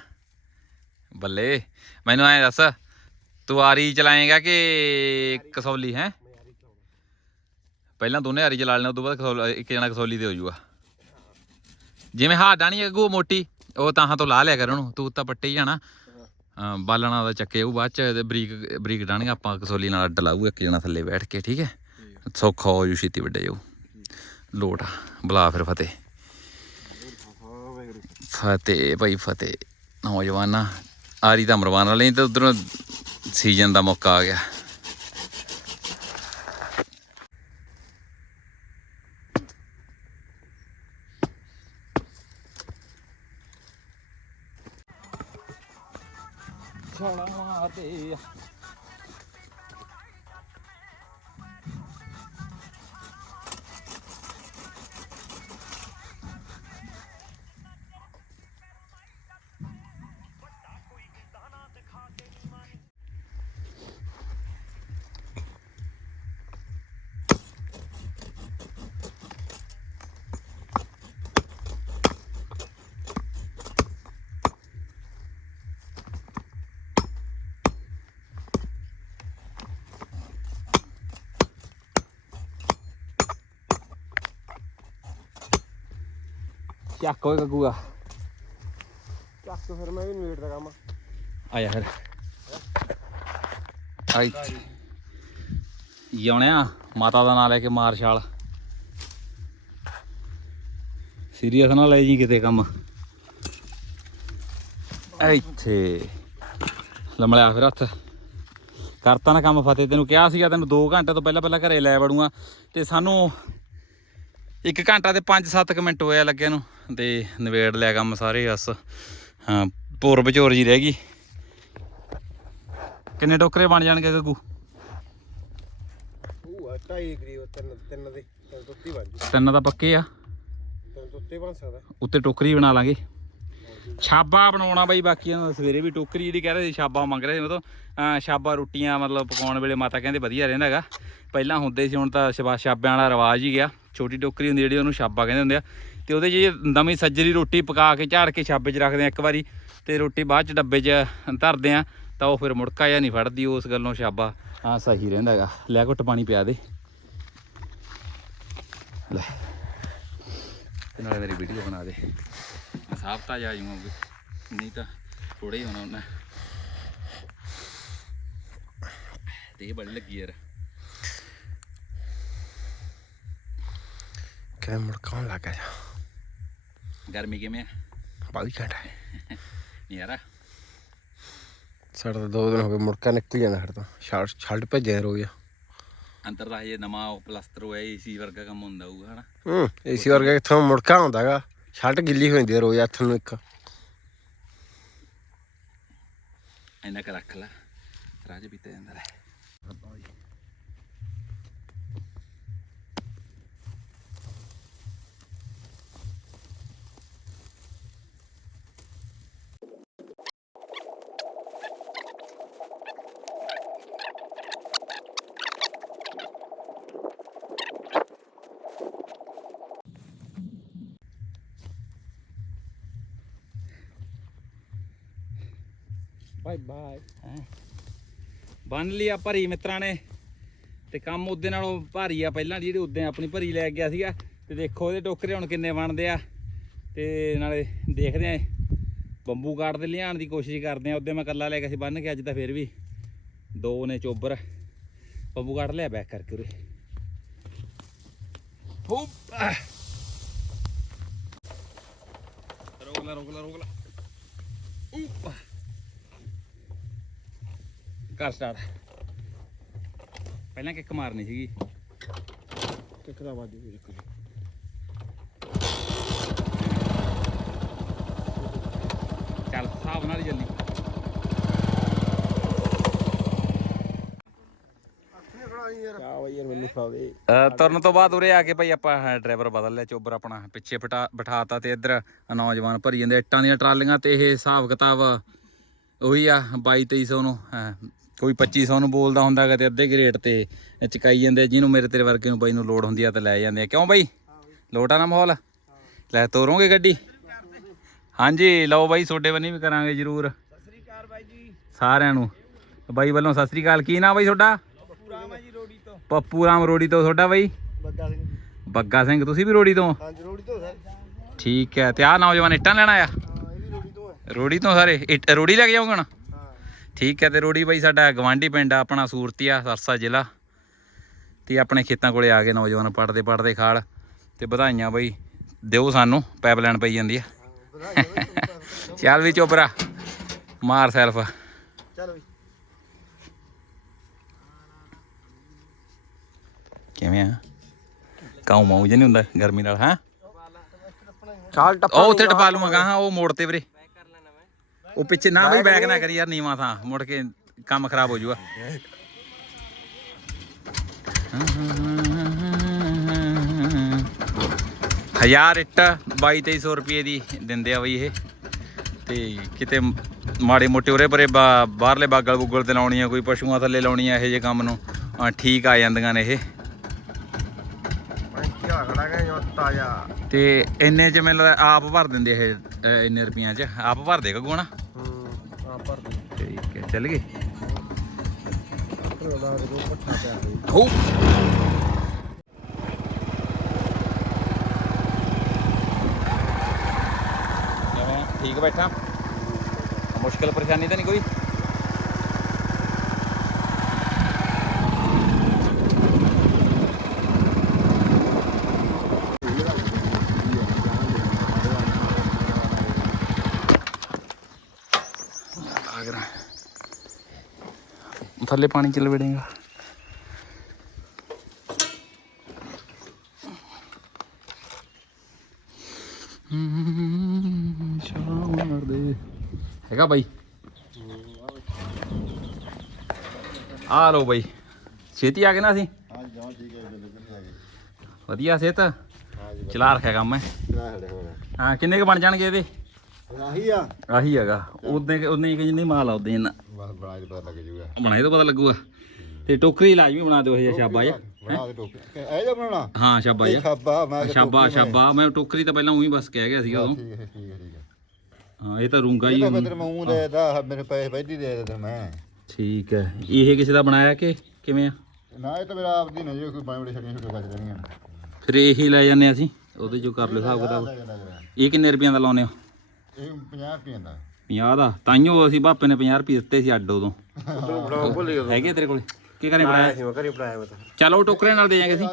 ਬੱਲੇ। ਮੈਨੂੰ ਐਂ ਦੱਸ ਤੂੰ ਆਰੀ ਚਲਾਏਗਾ ਕਿ ਕਸੌਲੀ ਹੈ? ਪਹਿਲਾਂ ਦੋਨੇ ਆਰੀ ਚਲਾ ਲੈਣਾ ਉਸ ਤੋਂ ਬਾਅਦ ਕਸੌਲ ਇੱਕ ਜਣਾ ਕਸੌਲੀ ਤੇ ਹੋ ਜਾਊਗਾ। ਜਿਵੇਂ ਹਾਰ ਡਾਣੀ ਅੱਗੂ ਮੋਟੀ ਉਹ ਤਾਂ ਤੋਂ ਲਾ ਲਿਆ ਕਰ ਉਹਨੂੰ ਤੂੰ ਤਾਂ ਪੱਟੇ ਹੀ ਜਾਣਾ ਬਾਲਣਾ ਉਹਦਾ ਚੱਕੇ ਉਹ ਬਾਅਦ ਚ ਬਰੀਕ ਬਰੀਕ ਡਾਣੀਆਂ ਆਪਾਂ ਕਸੌਲੀ ਨਾਲ ਅੱਡ ਲਾਊ ਇੱਕ ਜਣਾ ਥੱਲੇ ਬੈਠ ਕੇ ਠੀਕ ਹੈ? ਸੌਖਾ ਹੋ ਜੂ ਛੇਤੀ ਵੱਡੇ ਜਾਊ। ਲੋਟ ਬੁਲਾ ਫਿਰ ਫਤਿਹ। ਫਤਿਹ ਭਾਈ ਫਤਿਹ। ਨੌਜਵਾਨਾ ਆਰੀ ਤਾਂ ਮਰਵਾਨ ਵਾਲੇ ਤੇ ਉਧਰੋਂ ਸੀਜ਼ਨ ਦਾ ਮੌਕਾ ਆ ਗਿਆ। ਛੋਲਾ ਦੇ ਚੱਕ ਓਏ ਗੱਗੂਆ ਚੱਕ ਫਿਰ ਮੈਂ ਵੀ ਨਵੇੜ ਦਾ ਕੰਮ ਆ। ਜਾ ਫਿਰ। ਆਈ। ਯੋਣਿਆ ਮਾਤਾ ਦਾ ਨਾਂ ਲੈ ਕੇ ਮਾਰ ਛਾਲ। ਸੀਰੀਅਸ ਨਾ ਲੈ ਜੀ ਕਿਤੇ ਕੰਮ। ਇੱਥੇ। ਲਮਲਿਆ ਫਿਰ ਹੱਥ। ਕਰਤਾ ਨਾ ਕੰਮ ਫਤਿਹ ਤੈਨੂੰ ਕਿਹਾ ਸੀਗਾ ਤੈਨੂੰ 2 ਘੰਟੇ ਤੋਂ ਪਹਿਲਾਂ ਪਹਿਲਾਂ ਘਰੇ ਲੈ ਵੜੂਗਾ। ਤੇ ਸਾਨੂੰ 1 ਘੰਟਾ ਤੇ 5-7 ਮਿੰਟ ਹੋਇਆ ਲੱਗਿਆ ਨੂੰ। ਤੇ ਨਵੇੜ ਲਿਆ ਕੰਮ ਸਾਰੇ ਬਸ। ਹਾਂ ਭੋਰ ਵਿਚੋਰ ਜੀ ਰਹਿ ਗਈ। ਕਿੰਨੇ ਟੋਕਰੇ ਬਣ ਜਾਣਗੇ ਗੱਗੂ? ਉਹ ਢਾਈ ਤਿੰਨ ਤਿੰਨ ਦੇ ਤਿੰਨ ਤੁੱਤੀ ਬਣ ਜੂ ਤਿੰਨ ਤਾਂ ਪੱਕੇ ਆ। ਤੁੱਤੇ ਬਣ ਸਕਦਾ। ਉੱਤੇ ਟੋਕਰੀ ਬਣਾ ਲਾਂਗੇ। ਛਾਬਾ ਬਣਾਉਣਾ ਬਾਈ ਬਾਕੀਆਂ ਦਾ ਸਵੇਰੇ ਵੀ ਟੋਕਰੀ ਜਿਹੜੀ ਕਹਿ ਰਹੇ ਸੀ ਛਾਬਾ ਮੰਗ ਰਹੇ ਸੀ ਮਤਲਬ ਛਾਬਾ ਰੋਟੀਆਂ ਮਤਲਬ ਪਕਾਉਣ ਵੇਲੇ ਮਾਤਾ ਕਹਿੰਦੇ ਵਧੀਆ ਰਹਿੰਦਾ ਹੈਗਾ ਪਹਿਲਾਂ ਹੁੰਦੇ ਸੀ ਹੁਣ ਤਾਂ ਛਬਾ ਛਾਬਿਆਂ ਵਾਲਾ ਰਿਵਾਜ ਹੀ ਗਿਆ। ਛੋਟੀ ਟੋਕਰੀ ਹੁੰਦੀ ਜਿਹੜੀ ਉਹਨੂੰ ਛਾਬਾ ਕਹਿੰਦੇ ਹੁੰਦੇ ਆ। ਤੇ ਉਹਦੇ 'ਚ ਜੇ ਨਵੀਂ ਸੱਜਰੀ ਰੋਟੀ ਪਕਾ ਕੇ ਝਾੜ ਕੇ ਛਾਬੇ 'ਚ ਰੱਖਦੇ ਆ ਇੱਕ ਵਾਰੀ ਤੇ ਰੋਟੀ ਬਾਅਦ 'ਚ ਡੱਬੇ 'ਚ ਧਰਦੇ ਆ ਤਾਂ ਉਹ ਫਿਰ ਮੁੜਕਾ ਜਾਂ ਨਹੀਂ ਫੜਦੀ ਉਸ ਗੱਲੋਂ ਛਾਬਾ। ਹਾਂ ਸਹੀ ਰਹਿੰਦਾ ਹੈਗਾ। ਲੈ ਘੁੱਟ ਪਾਣੀ ਪਿਆ ਦੇ। ਲੈ। ਨਾਲੇ ਮੇਰੀ ਵੀਡੀਓ ਬਣਾ ਦੇ। ਸਾਫਤਾ ਜਾ ਜੂਗਾ ਨਹੀਂ ਤਾਂ ਥੋੜੇ ਹੀ ਹੋਣਾ ਉਹਨਾਂ। ਤੇ ਬੜੀ ਲੱਗੀ ਯਾਰ। ਕਿਵੇਂ ਮੁੜਕਾਉਣ ਲੱਗਾ ਜਾ ਗਰਮੀ ਕਿਵੇਂ ਆ? ਬਾਈ ਘੰਟਾ ਯਾਰ ਸਾਡਾ ਤਾਂ ਦੋ ਦਿਨ ਹੋ ਗਏ ਮੁੜਕਾ ਨਿਕਲ ਜਾਂਦਾ ਫਿਰ ਤਾਂ। ਸ਼ਰਟ ਸ਼ਰਟ ਭੇਜਿਆ ਰੋ ਗਿਆ ਅੰਦਰ ਦਾ ਹਜੇ ਨਵਾਂ ਉਹ ਪਲਸਤਰ ਹੋਇਆ ਏਸੀ ਵਰਗਾ ਕੰਮ ਹੁੰਦਾ ਹੋਊਗਾ ਹਨਾ? ਹੂੰ ਏਸੀ ਵਰਗਾ ਕਿੱਥੋਂ ਮੁੜਕਾ ਹੁੰਦਾਗਾ ਸ਼ਰਟ ਗਿੱਲੀ ਹੋ ਜਾਂਦੀ ਆ ਰੋਜ਼ ਹੱਥ ਨੂੰ ਇੱਕ। ਇੰਨਾ ਕੁ ਰੱਖ ਲੈ। ਰਾਜ ਜਾਂਦਾ ਲੈ ਬਾਏ ਬੰਨ ਲਿਆ ਭਰੀ ਮਿੱਤਰਾਂ ਨੇ। ਤੇ ਕੰਮ ਉਹਦੇ ਨਾਲੋਂ ਭਾਰੀ ਆ। ਪਹਿਲਾਂ ਜਿਹੜੀ ਉਹਦੇ ਆਪਣੀ ਭਰੀ ਲੈ ਗਿਆ ਸੀਗਾ। ਤੇ ਦੇਖੋ ਇਹਦੇ ਟੋਕਰੇ ਹੁਣ ਕਿੰਨੇ ਬਣਦੇ ਆ। ਤੇ ਨਾਲੇ ਦੇਖਦੇ ਆ ਬੰਬੂ ਕਾਟ ਦੇ ਲਿਆਉਣ ਦੀ ਕੋਸ਼ਿਸ਼ ਕਰਦੇ ਆ। ਉਹਦੇ ਮੈਂ ਕੱਲਾ ਲੈ ਕੇ ਸੀ ਬੰਨ ਕੇ ਅੱਜ ਤਾਂ ਫਿਰ ਵੀ ਦੋ ਨੇ ਚੋਬਰ। ਬੰਬੂ ਕਾਟ ਲਿਆ ਬੈਕ ਕਰਕੇ ਉਰੇ। ਹੁਪ! ਰੋਕ ਲਾ ਰੋਕ ਲਾ ਰੋਕ ਲਾ। ਉਪ ਕਰ ਸਟਾਰਟ ਪਹਿਲਾਂ ਕਿੱਕ ਮਾਰਨੀ ਸੀਗੀ। ਕਿੱਕਦਾ ਵਾਦੀ ਕੋਈ ਚੱਕਰ ਚੱਲ ਹਿਸਾਬ ਨਾਲ ਹੀ ਚੱਲੀ। ਕਾ ਬਈ ਯਾਰ ਮੈਨੂੰ ਫੜਾ ਦੇ। ਤੁਰਨ ਤੋਂ ਬਾਅਦ ਉਰੇ ਆ ਕੇ ਭਾਈ ਆਪਾਂ ਡਰਾਈਵਰ ਬਦਲ ਲਿਆ ਚੋਬਰ ਆਪਣਾ ਪਿੱਛੇ ਬਿਠਾ ਬਿਠਾਤਾ ਤੇ ਇੱਧਰ ਨੌਜਵਾਨ ਭਰੀ ਜਾਂਦੇ ਇੱਟਾਂ ਦੀਆਂ ਟਰਾਲੀਆਂ ਤੇ ਇਹ ਹਿਸਾਬ ਕਿਤਾਬ ਉਹੀ ਆ 22 2300 ਨੂੰ ਹਾਂ, ਕੋਈ 2500 ਨੂੰ ਬੋਲਦਾ ਹੁੰਦਾ ਤੇ ਅੱਧੇ ਰੇਟ ਤੇ ਚਕਾਈ ਜਾਂਦੇ ਜਿਹਨੂੰ ਮੇਰੇ ਤੇਰੇ ਵਰਗੇ ਨੂੰ ਬਾਈ ਨੂੰ ਲੋਡ ਹੁੰਦੀ ਆ ਤੇ ਲੈ ਜਾਂਦੇ ਆ। ਕਿਉਂ ਬਾਈ? ਲੋਟ ਆ ਨਾ ਮਾਹੌਲ। ਲੈ ਤੋਰੋਗੇ ਗੱਡੀ? ਹਾਂਜੀ ਲਓ ਬਾਈ ਛੋਡੇ ਬੰਨੀ ਵੀ ਕਰਾਂਗੇ ਜਰੂਰ। ਸਤਿ ਸ੍ਰੀ ਅਕਾਲ ਬਾਈ ਜੀ ਸਾਰਿਆਂ ਨੂੰ। ਬਾਈ ਵੱਲੋਂ ਸਤਿ ਸ੍ਰੀ ਅਕਾਲ। ਕੀ ਨਾਮ ਬਾਈ ਤੁਹਾਡਾ? ਪੂਰਾ ਮੈਂ ਜੀ ਰੋੜੀ ਤੋਂ ਪੱਪੂ ਰਾਮ ਰੋੜੀ ਤੋਂ ਤੁਹਾਡਾ ਬਾਈ? ਬੱਗਾ ਸਿੰਘ। ਬੱਗਾ ਸਿੰਘ ਤੁਸੀਂ ਵੀ ਰੋੜੀ ਤੋਂ? ਹਾਂਜੀ ਰੋੜੀ ਤੋਂ ਸਰ। ਠੀਕ ਹੈ। ਤੇ ਆਹ ਨੌਜਵਾਨ ਇੱਟਾਂ ਲੈਣ ਆਇਆ? ਹਾਂ ਇਹ ਵੀ ਰੋੜੀ ਤੋਂ ਹੈ। ਰੋੜੀ ਤੋਂ ਸਾਰੇ। ਇੱਟ ਰੋੜੀ ਲੈ ਕੇ ਜਾਓਗੇ ਹਾਂ ਠੀਕ ਹੈ ਤੇ ਰੋੜੀ ਬਾਈ ਸਾਡਾ ਗਵਾਂਢੀ ਪਿੰਡ ਆ ਆਪਣਾ ਸੂਰਤੀਆ ਸਰਸਾ ਜ਼ਿਲ੍ਹਾ। ਤੇ ਆਪਣੇ ਖੇਤਾਂ ਕੋਲੇ ਆ ਗਏ ਨੌਜਵਾਨ ਪੜਦੇ ਪੜਦੇ ਖਾਲ। ਤੇ ਵਧਾਈਆਂ ਬਾਈ ਦਿਓ ਸਾਨੂੰ ਪਾਈਪਲਾਈਨ ਪਈ ਜਾਂਦੀ ਆ। ਚੱਲ ਵੀ ਚੋਬਰਾ ਮਾਰ ਸੈਲਫ। ਚਲ ਬਈ ਕਿਵੇਂ ਆ? ਕਾਉ ਮਾਉ ਜੇ ਨਹੀਂ ਹੁੰਦਾ ਗਰਮੀ ਨਾਲ ਹਾਂ? ਛਾਲ ਟੱਪਾ ਉਹ ਉੱਥੇ ਟਪਾ ਲੂੰਗਾ ਹਾਂ ਉਹ ਮੋੜ ਤੇ ਵੀਰੇ। ਉਹ ਪਿੱਛੇ ਨਾ ਬਈ ਬੈਕ ਨਾ ਕਰੀ ਯਾਰ ਨੀਵਾ ਥਾਂ ਮੁੜ ਕੇ ਕੰਮ ਖਰਾਬ ਹੋ ਜਾਊਗਾ। ਹਜ਼ਾਰ ਇੱਟ 2200 ਰੁਪਏ ਦੀ ਦਿੰਦੇ ਆ ਬਈ ਇਹ। ਤੇ ਕਿਤੇ ਮਾੜੇ ਮੋਟੇ ਉਰੇ ਪਰੇ ਬਾਹਰਲੇ ਬਾਗਲ ਬੁੱਗਲ ਤੇ ਲਾਉਣੀ ਆ ਕੋਈ ਪਸ਼ੂਆਂ ਥੱਲੇ ਲਾਉਣੀ ਆ ਇਹੋ ਜਿਹੇ ਕੰਮ ਨੂੰ ਠੀਕ ਆ ਜਾਂਦੀਆਂ ਨੇ ਇਹ। ਤੇ ਇੰਨੇ ਚ ਮੈਨੂੰ ਆਪ ਭਰ ਦਿੰਦੇ ਇਹ ਇੰਨੇ ਰੁਪਈਆਂ ਚ। ਆਪ ਭਰ ਦੇ ਗੱਗੂ ਨਾ ਹੂੰ ਆ ਪਰ ਠੀਕ ਹੈ ਚੱਲ ਗਏ ਆਪਣਾ ਦਾ ਰੋ ਪੱਠਾ ਪਿਆ ਹੋਈ ਹੋ ਕਿਵੇਂ ਠੀਕ ਬੈਠਾ ਮੁਸ਼ਕਲ ਪਰੇਸ਼ਾਨੀ ਤਾਂ ਨਹੀਂ ਕੋਈ ਆਗਰਾ ਥੱਲੇ ਪਾਣੀ ਚ ਲਵੇੜੇਗਾ। ਸ਼ਾਮਾਰ ਦੇ ਹੈਗਾ ਬਾਈ। ਆ ਲੋ ਬਾਈ। ਛੇਤੀ ਆ ਗਏ ਨਾ ਅਸੀਂ? ਹਾਂ ਜਮਾਂ ਠੀਕ ਹੈ ਬਿੱਲ ਬਿੱਲ ਆ ਗਏ ਵਧੀਆ ਸਿਹਤ। ਚਲਾ ਰੱਖਿਆ ਕੰਮ ਹੈ ਹਾਂ ਕਿੰਨੇ ਕ ਬਣ ਜਾਣਗੇ ਇਹਦੇ? ਆਹੀ ਆ। ਆਹੀ ਹੈਗਾ। ਉਦੋਂ ਹੀ ਜਿੰਨੀ ਮਾਲ ਆਉਦੇ ਇਹਨਾਂ ਬਸ ਬਣਾ ਕੇ ਪਤਾ ਲੱਗ ਜੂਗਾ। ਬਣਾਏ ਤਾਂ ਪਤਾ ਲੱਗੂਗਾ। ਤੇ ਟੋਕਰੀ ਲਾਜ਼ਮੀ ਬਣਾ ਦਿਓ ਇਹ ਜਿਹਾ ਜਿਹਾ ਬਣਾ ਦੇ ਟੋਕੇ ਇਹ ਜਾ ਬਣਾਉਣਾ? ਹਾਂ ਇਹ ਜਿਹਾ ਛਾਬਾ ਮੈਂ ਕਿਹਾ ਟੋਕਰੀ ਮੈਂ ਟੋਕਰੀ ਤਾਂ ਪਹਿਲਾਂ ਉਹੀ ਬਸ ਕਹਿ ਗਿਆ ਸੀਗਾ ਉਦੋਂ ਠੀਕ ਹੈ ਠੀਕ ਹੈ ਠੀਕ ਹੈ। ਹਾਂ ਇਹ ਤਾਂ ਰੂੰਗਾ ਇਹ ਹੀ ਤਾਂ ਮੈਂ ਤੇਰੇ ਮੂੰਹ ਦੇ ਦਾ ਮੇਰੇ ਪੈਸੇ ਪਹਿਲੀ ਦੇ ਦੇ ਮੈਂ। ਠੀਕ ਹੈ। ਇਹ ਕਿਸੇ ਦਾ ਬਣਾਇਆ ਕਿ ਕਿਵੇਂ ਆ? ਨਾ ਇਹ ਤਾਂ ਮੇਰਾ ਆਪ ਦੀ ਨਹੀਂ ਜੋ ਕੋਈ ਬੜੀ ਬੜੀ ਛੜੀਆਂ ਛੋਟੀਆਂ ਕੱਟ ਦੇਣੀਆਂ। ਫਿਰ ਇਹੀ ਲੈ ਜਾਂਦੇ ਅਸੀਂ। ਉਹਦੇ ਚੋਂ ਕਰ ਲਿਓ ਹਿਸਾਬ ਕਿਤਾਬ। ਇਹ ਕਿੰਨੇ ਰੁਪਈਆਂ ਦਾ ਲਾਉਨੇ ਹੋ? ਇਹ 50 ਰੁਪਏ ਦਾ। 50 ਦਾ। ਤਾਈਓ ਅਸੀਂ ਬਾਪੇ ਨੇ 50 ਰੁਪਏ ਦਿੱਤੇ ਸੀ ਅੱਡ ਉਦੋਂ। ਬਣਾਉ ਭੁੱਲ ਹੈਗੇ ਤੇਰੇ ਕੋਲੇ? ਕੀ ਕਰੇ ਬਣਾਇਆ? ਸੀ ਮੈਂ ਘਰੇ ਬਣਾਇਆ ਮੈਂ ਤਾਂ। ਚਲੋ ਟੋਕਰੇ ਨਾਲ ਦੇ ਜਾਾਂਗੇ ਅਸੀਂ।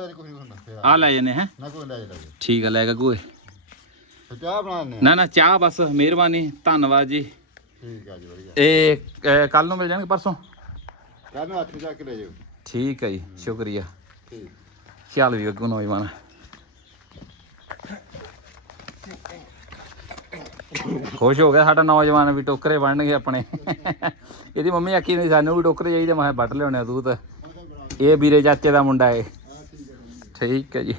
ਆ ਲੈ ਜਾਂਦੇ ਹੈ। ਨਾ ਕੋਈ ਲੈ ਜਾ ਠੀਕ ਆ ਲੈ ਗੱਗੂਏ ਤੇ ਚਾਹ ਬਣਾਉਂਦੇ ਆ? ਨਾ ਨਾ ਚਾਹ ਬਸ ਮਿਹਰਬਾਨੀ ਧੰਨਵਾਦ ਜੀ। ਠੀਕ ਆ ਜੀ ਵਧੀਆ। ਇਹ ਕੱਲ ਨੂੰ ਮਿਲ ਜਾਣਗੇ ਪਰਸੋਂ? ਕੱਲ ਨੂੰ ਹੱਥ ਜਾ ਕੇ ਲੈ ਜਾਓ ਠੀਕ ਹੈ ਜੀ ਸ਼ੁਕਰੀਆ। ਚੱਲ ਵੀ ਅੱਗੋਂ ਨੌਜਵਾਨ। ਖੁਸ਼ ਹੋ ਗਿਆ ਸਾਡਾ ਨੌਜਵਾਨ ਵੀ ਟੋਕਰੇ ਬਣਨਗੇ ਆਪਣੇ। ਇਹਦੀ ਮੰਮੀ ਆਖੀ ਨਹੀਂ ਸਾਨੂੰ ਵੀ ਟੋਕਰੇ ਚਾਹੀਦੇ। ਮੈਂ ਕਿਹਾ, ਵੱਢ ਲਿਆਉਣੇ ਆ ਤੂੰ ਤਾਂ। ਇਹ ਵੀਰੇ ਚਾਚੇ ਦਾ ਮੁੰਡਾ ਏ। ਠੀਕ ਹੈ ਜੀ।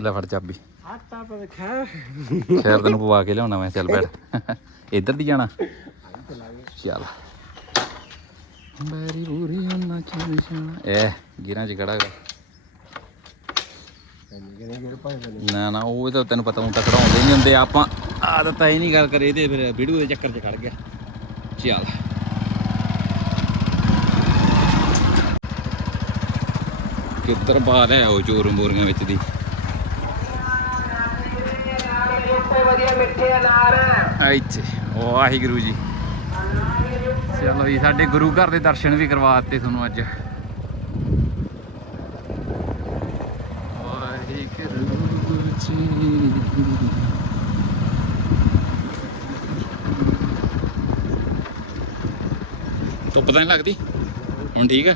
ਲੈ ਫੜ ਚਾਬੀ। ਆਟਾ ਪਰ ਖਾ ਖੈਰ, ਤੈਨੂੰ ਪਵਾ ਕੇ ਲਿਆਉਣਾ ਮੈਂ। ਚੱਲ ਬੈਠ। ਇੱਧਰ ਦੀ ਜਾਣਾ। ਚੱਲ। ਬੈਰੀ ਬੂਰੀ ਉਹਨਾਂ ਚਾਹੀ ਜਾਣਾ ਐ, ਗਿਰਾਂ ਚ ਖੜਾ ਗਾ ਨਾ ਨਾ, ਉਹ ਤਾਂ ਤੈਨੂੰ ਪਤਾ, ਹੁਣ ਤਾਂ ਨਹੀਂ ਹੁੰਦੇ ਆਪਾਂ। ਆਦਤ ਹੀ ਨਹੀਂ ਗੱਲ ਕਰੇ ਤੇ ਫਿਰ ਵੀਡੀਓ ਦੇ ਚੱਕਰ 'ਚ ਖੜ ਗਿਆ। ਚੱਲ। ਕਿੱਧਰ ਬਾਹਰ ਹੈ ਉਹ ਚੋਰ ਮੋਰੀਆਂ ਵਿੱਚ ਦੀ? ਇੱਥੇ, ਵਾਹਿਗੁਰੂ ਜੀ। ਚਲੋ ਜੀ ਸਾਡੇ ਗੁਰੂ ਘਰ ਦੇ ਦਰਸ਼ਨ ਵੀ ਕਰਵਾ ਦਿੱਤੇ ਤੁਹਾਨੂੰ ਅੱਜ ਵਾਹਿਗੁਰੂ ਜੀ ਧੁੱਪ ਤਾਂ ਨਹੀਂ ਲੱਗਦੀ? ਹੁਣ ਠੀਕ ਆ?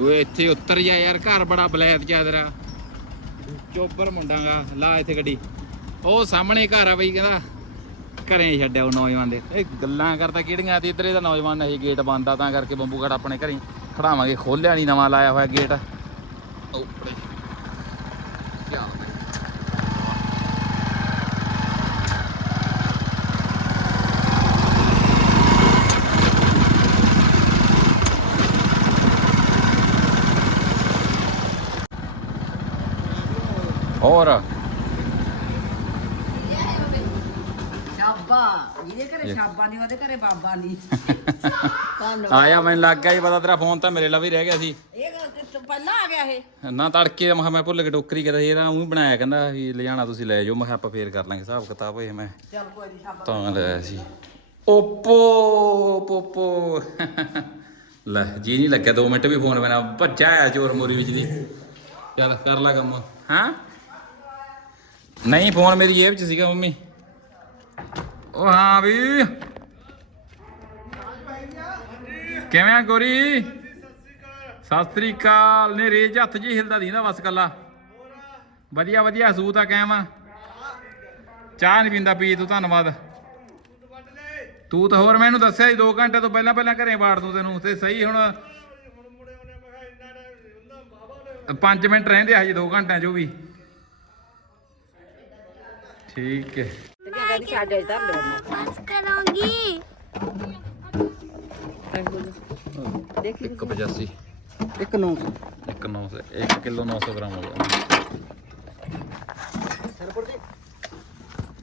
ਓਏ, ਇੱਥੇ ਉੱਤਰ ਜਾ ਯਾਰ, ਘਰ ਬੜਾ ਬਲੈਤ ਜਾ ਤੇਰਾ। ਚੋਬਰ ਮੁੰਡਾਗਾ ਲਾ ਇੱਥੇ ਗੱਡੀ। ਉਹ ਸਾਹਮਣੇ ਘਰ ਆ ਬਈ, ਕਹਿੰਦਾ, ਘਰੇ ਹੀ ਛੱਡਿਆ ਉਹ ਨੌਜਵਾਨ ਦੇ। ਇਹ ਗੱਲਾਂ ਕਰਦਾ ਕਿਹੜੀਆਂ ਤੇ ਇੱਧਰ ਦਾ ਨੌਜਵਾਨ ਨਹੀਂ ਗੇਟ ਬੰਦ ਆ, ਤਾਂ ਕਰਕੇ ਬੰਬੂ ਘੜ ਆਪਣੇ ਘਰੇ ਖੜਾਵਾਂਗੇ। ਖੋਲਿਆ ਨਹੀਂ ਨਵਾਂ, ਲਾਇਆ ਹੋਇਆ ਗੇਟ। ਉੱਪਰੇ। ਹੋਰ ਸ਼ਾਬਾ। ਜਿਹਦੇ ਘਰੇ ਸ਼ਾਬਾ ਨਹੀਂ ਉਹਦੇ ਘਰੇ ਬਾਬਾ ਨਹੀਂ। ਧੰਨਵਾਦ ਆਇਆ ਮੈਨੂੰ ਲੱਗ ਗਿਆ ਹੀ ਪਤਾ ਤੇਰਾ ਫੋਨ ਤਾਂ ਮੇਰੇ ਲਈ ਰਹਿ ਗਿਆ ਸੀ। ਇਹ ਕਿੱਥੋਂ ਪਹਿਲਾਂ ਆ ਗਿਆ ਇਹ। ਨਾ ਤੜਕੇ ਮੈਂ ਕਿਹਾ ਮੈਂ ਭੁੱਲ ਕੇ ਟੋਕਰੀ ਕਰਿਆ ਸੀ ਇਹਦਾ ਉਹੀ ਬਣਾਇਆ ਕਹਿੰਦਾ ਵੀ ਲਿਜਾਣਾ ਤੁਸੀਂ ਲੈ ਜਾਓ। ਮੈਂ ਕਿਹਾ ਆਪਾਂ ਫੇਰ ਕਰ ਲਾਂਗੇ ਹਿਸਾਬ ਕਿਤਾਬ ਹੋਏ ਮੈਂ। ਚੱਲ ਕੋਈ ਨਹੀਂ ਸ਼ਾਬਾ। ਤਾਂ ਲਿਆ ਸੀ। ਓਪੋ ਪੋਪੋ ਲੈ ਜੀ ਨਹੀਂ ਲੱਗਿਆ 2 ਮਿੰਟ ਵੀ ਫੋਨ ਮੈਨਾਂ ਭੱਜਾ ਆਇਆ ਚੋਰ ਮੋਰੀ ਵਿੱਚ ਦੀ ਚੱਲ ਕਰ ਲਾ ਕੰਮ। ਹਾਂ? ਨਹੀਂ ਫੋਨ ਮੇਰੀ ਜੇਬ 'ਚ ਸੀਗਾ ਮੰਮੀ। ਉਹ ਹਾਂ ਵੀ। ਕਿਵੇਂ ਆ ਗੋਰੀ? ਸਤਿ ਸ੍ਰੀ ਅਕਾਲ। ਨੇ ਰੇਜ ਹੱਥ ਜੀ ਹਿਲਦਾ ਦੀਂਦਾ ਬਸ ਕੱਲਾ। ਵਧੀਆ ਵਧੀਆ। ਸੂਤ ਆ, ਕਾਇਮ ਆ। ਚਾਹ ਨਹੀਂ ਪੀਂਦਾ, ਪੀ ਤੂੰ, ਧੰਨਵਾਦ। ਤੂੰ ਤਾਂ ਹੋਰ ਮੈਨੂੰ ਦੱਸਿਆ ਸੀ 2 ਘੰਟੇ ਤੋਂ ਪਹਿਲਾਂ ਪਹਿਲਾਂ ਘਰੇ ਬਾੜ ਦੂੰ ਤੈਨੂੰ। ਤੇ ਸਹੀ ਹੁਣ 5 ਮਿੰਟ ਰਹਿੰਦੇ ਆ ਹਜੇ 2 ਘੰਟਿਆਂ ਚੋਂ ਵੀ। ਠੀਕ ਹੈ। ਤੇ ਕੀ ਕਹਿੰਦੀ ਸਾਡੇ ਧਰ ਲਿਓ ਬਸ ਕਰਾਂਗੀ ਦੇਖੀ 185 ਇੱਕ ਨੌ 1 900 1 ਕਿਲੋ 900 ਗ੍ਰਾਮ ਹੋ ਗਿਆ। ਸਰਪੁਰ ਜੀ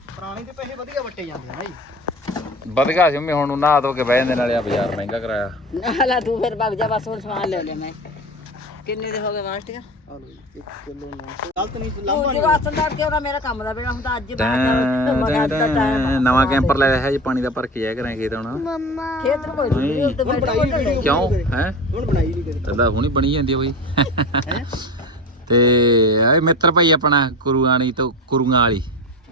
ਪੁਰਾਣੀ ਦੇ ਪੈਸੇ ਵਧੀਆ ਵੱਟੇ ਜਾਂਦੇ ਆ ਨਾ ਜੀ ਵਧ ਗਿਆ ਸੀ ਮੈਂ ਹੁਣ ਨਹਾ ਧੋ ਕੇ ਬਹਿ ਜਾਂਦੇ ਨਾਲੇ ਆ ਬਾਜ਼ਾਰ ਮਹਿੰਗਾ ਕਰਾਇਆ। ਨਾਲਾ ਤੂੰ ਫਿਰ ਭੱਗ ਜਾ ਬਸ ਹੁਣ ਸਮਾਨ ਲੈ ਲਿਆ ਮੈਂ। ਕਿੰਨੇ ਦੇ ਹੋ ਗਏ ਬਾਸਟੀਆਂ ਗਲਤ ਨਹੀਂ ਤੂੰ ਲੰਬਾ ਜੀ ਵਾਸਨਦਾਰ ਕੇ ਉਹਦਾ ਮੇਰਾ ਕੰਮ ਦਾ ਵੇਲਾ ਹੁੰਦਾ ਅੱਜ ਮੈਂ ਮਗਾ ਦਾ ਟਾਈਮ ਨਵਾਂ ਕੈਂਪਰ ਲੈ ਆਇਆ ਜੀ ਪਾਣੀ ਦਾ ਭਰ ਕੇ ਜਾਇਆ ਕਰਾਂਗੇ ਖੇਤ ਹੁਣ। ਮੰਮਾ। ਖੇਤ ਨੂੰ ਕੋਈ ਨਹੀਂ। ਉੱਤੇ ਬੈਠਾ ਕੋਈ ਕਿਉਂ? ਹੈ? ਹੁਣ ਬਣਾਈ ਨਹੀਂ ਹੁਣੀ ਬਣੀ ਜਾਂਦੀ ਬਈ। ਤੇ ਇਹ ਮਿੱਤਰ ਭਾਈ ਆਪਣਾ ਕੁਰੂਆਣੀ ਤੋਂ ਕੁਰੂਆਂ ਵਾਲੀ।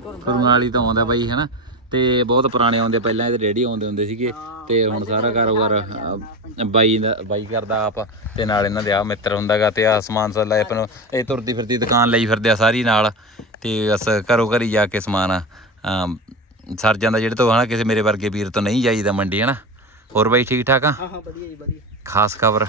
ਕੁਰੂਆਂ ਵਾਲੀ। ਤੋਂ ਆਉਂਦਾ ਬਾਈ ਹਨਾ? ਤੇ ਬਹੁਤ ਪੁਰਾਣੇ ਆਉਂਦੇ ਪਹਿਲਾਂ ਇਹਦੇ ਡੈਡੀ ਆਉਂਦੇ ਹੁੰਦੇ ਸੀਗੇ। ਤੇ ਹੁਣ ਸਾਰਾ ਕਾਰੋਬਾਰ ਅਹ, ਬਾਈ ਦਾ ਬਾਈ ਕਰਦਾ ਆਪ ਤੇ ਨਾਲ ਇਹਨਾਂ ਦੇ ਆ ਮਿੱਤਰ ਹੁੰਦਾਗਾ ਤੇ ਆ ਸਮਾਨ ਸਾ ਲੈ ਆਪਣਾ ਇਹ ਤੁਰਦੀ ਫਿਰਦੀ ਦੁਕਾਨ ਲਈ ਫਿਰਦੇ ਆ ਸਾਰੀ ਨਾਲ। ਤੇ ਬਸ ਘਰੋਂ ਘਰੀ ਜਾ ਕੇ ਸਮਾਨ ਸਰ ਜਾਂਦਾ ਜਿਹੜੇ ਤੋਂ ਹਨਾ ਕਿਸੇ ਮੇਰੇ ਵਰਗੇ ਵੀਰ ਤੋਂ ਨਹੀਂ ਜਾਈਦਾ ਮੰਡੀ ਹਨਾ? ਹੋਰ ਬਾਈ ਠੀਕ ਠਾਕ ਆ? ਹਾਂ ਹਾਂ ਵਧੀਆ ਜੀ ਵਧੀਆ। ਖਾਸ ਖਬਰ।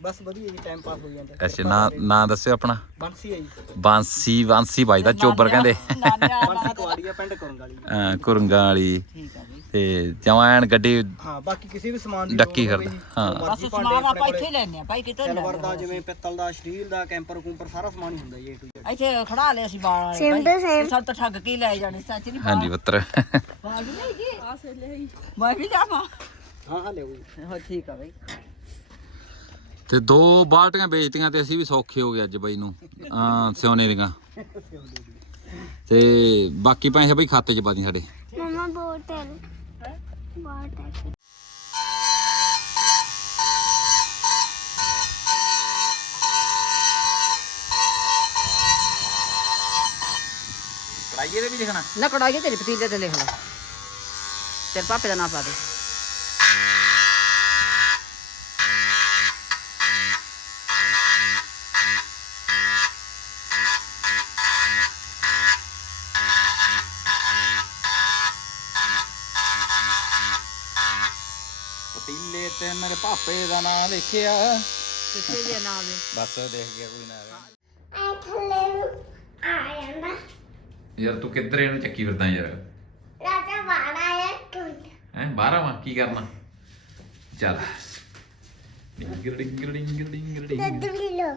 ਬਸ ਵਧੀਆ ਜੀ ਟਾਈਮ ਪਾਸ ਹੋ ਜਾਂਦਾ। ਅੱਛਾ ਨਾਂ ਨਾਂ ਦੱਸਿਓ ਆਪਣਾ? ਬੰਸੀ ਹੈ ਜੀ। ਬਾਂਸੀ ਬਾਂਸੀ ਬਾਈ ਦਾ ਚੋਬਰ ਕਹਿੰਦੇ। ਬੰਸੀ ਕੁਆੜੀਆ ਪਿੰਡ ਕਰਨ ਵਾਲੀ ਅਹ ਕੁਰੰਗਾਂ ਵਾਲੀ ਠੀਕ ਆ ਬਈ ਤੇ ਜਮਾਂ ਐਨ ਗੱਡੀ ਹਾਂ ਬਾਕੀ ਕਿਸੇ ਵੀ ਸਮਾਨ ਦੀ ਡੱਕੀ ਕਰਦਾ, ਜੀ, ਹਾਂ। ਜੋ ਬਸ ਸਮਾਨ ਆਪਾਂ ਇੱਥੇ ਲੈਣੇ ਆ ਭਾਈ ਕਿਤੋਂ ਸਿਲਵਰ ਦਾ ਜਿਵੇਂ ਪਿੱਤਲ ਦਾ ਸਟੀਲ ਦਾ ਕੈਂਪਰ ਕੂੰਪਰ ਸਾਰਾ ਸਮਾਨ ਹੀ ਹੁੰਦਾ ਜੀ A to Z ਇੱਥੇ ਖੜਾ ਲਿਆ ਸੀ ਬਾਲ ਵਾਲੇ Same to same. ਸਭ ਤੋਂ ਠੱਗ ਕੇ ਹੀ ਲੈ ਜਾਣੇ ਸੱਚ ਨਹੀਂ ਹਾਂਜੀ ਪੁੱਤਰ। ਬਾਲ ਲੈ ਗਏ? ਆਸੇ ਲੈ ਮੈਂ ਵੀ ਜਾਵਾਂ ਹਾਂ ਹਾਂ ਲਿਓ ਜੀ। ਹਾਂ ਠੀਕ ਆ ਬਈ। ਤੇ ਦੋ ਬਾਲਟੀਆਂ ਵੇਚਤੀਆਂ ਤੇ ਅਸੀਂ ਵੀ ਸੌਖੇ ਹੋ ਗਏ ਅੱਜ ਬਾਈ ਨੂੰ। ਅਹ ਸਿਉਨੇ ਦੀਆਂ। ਤੇ ਬਾਕੀ ਪੈਸੇ ਬਈ ਖਾਤੇ 'ਚ ਪਾ ਦੀ ਸਾਡੇ। ਮਮਾ ਬੋਤਲ ਬੋਤਲ ਕੜਾਈਏ ਦੇ ਵੀ ਲਿਖਣਾ। ਨਾ ਕੜਾਈ ਤੇਰੇ ਪਤੀਲੇ ਤੇ ਲਿਖ ਲਾ। ਤੇਰੇ ਪਾਪੇ ਦਾ ਨਾਂ ਪਾ ਦੇ। ਮੇਰੇ ਪਾਪੇ ਦਾ ਨਾਮ ਲਿਖਿਆ ਕਿਸੇ ਦੇ ਨਾਂ ਦੇ ਬਸ ਦੇਖ ਗਿਆ ਕੋਈ ਨਾ ਆ ਥੱਲੇ ਆ ਜਾਂਦਾ। ਯਾਰ ਤੂੰ ਕਿੱਧਰ ਇਹਨੂੰ ਚੱਕੀ ਫਿਰਦਾ ਯਾਰ? ਰਾਜਾ ਬਾੜਾ ਹੈ ਟੁੰਡ ਹੈ ਬਾਹਰ ਆਵਾਂ ਕੀ ਕਰਨਾ? ਚੱਲ। ਡਿੰਗਰ ਡਿੰਗਰ ਡਿੰਗਰ ਡਿੰਗਰ ਡਿੰਗਰ ਦਦਵੀ ਲੋ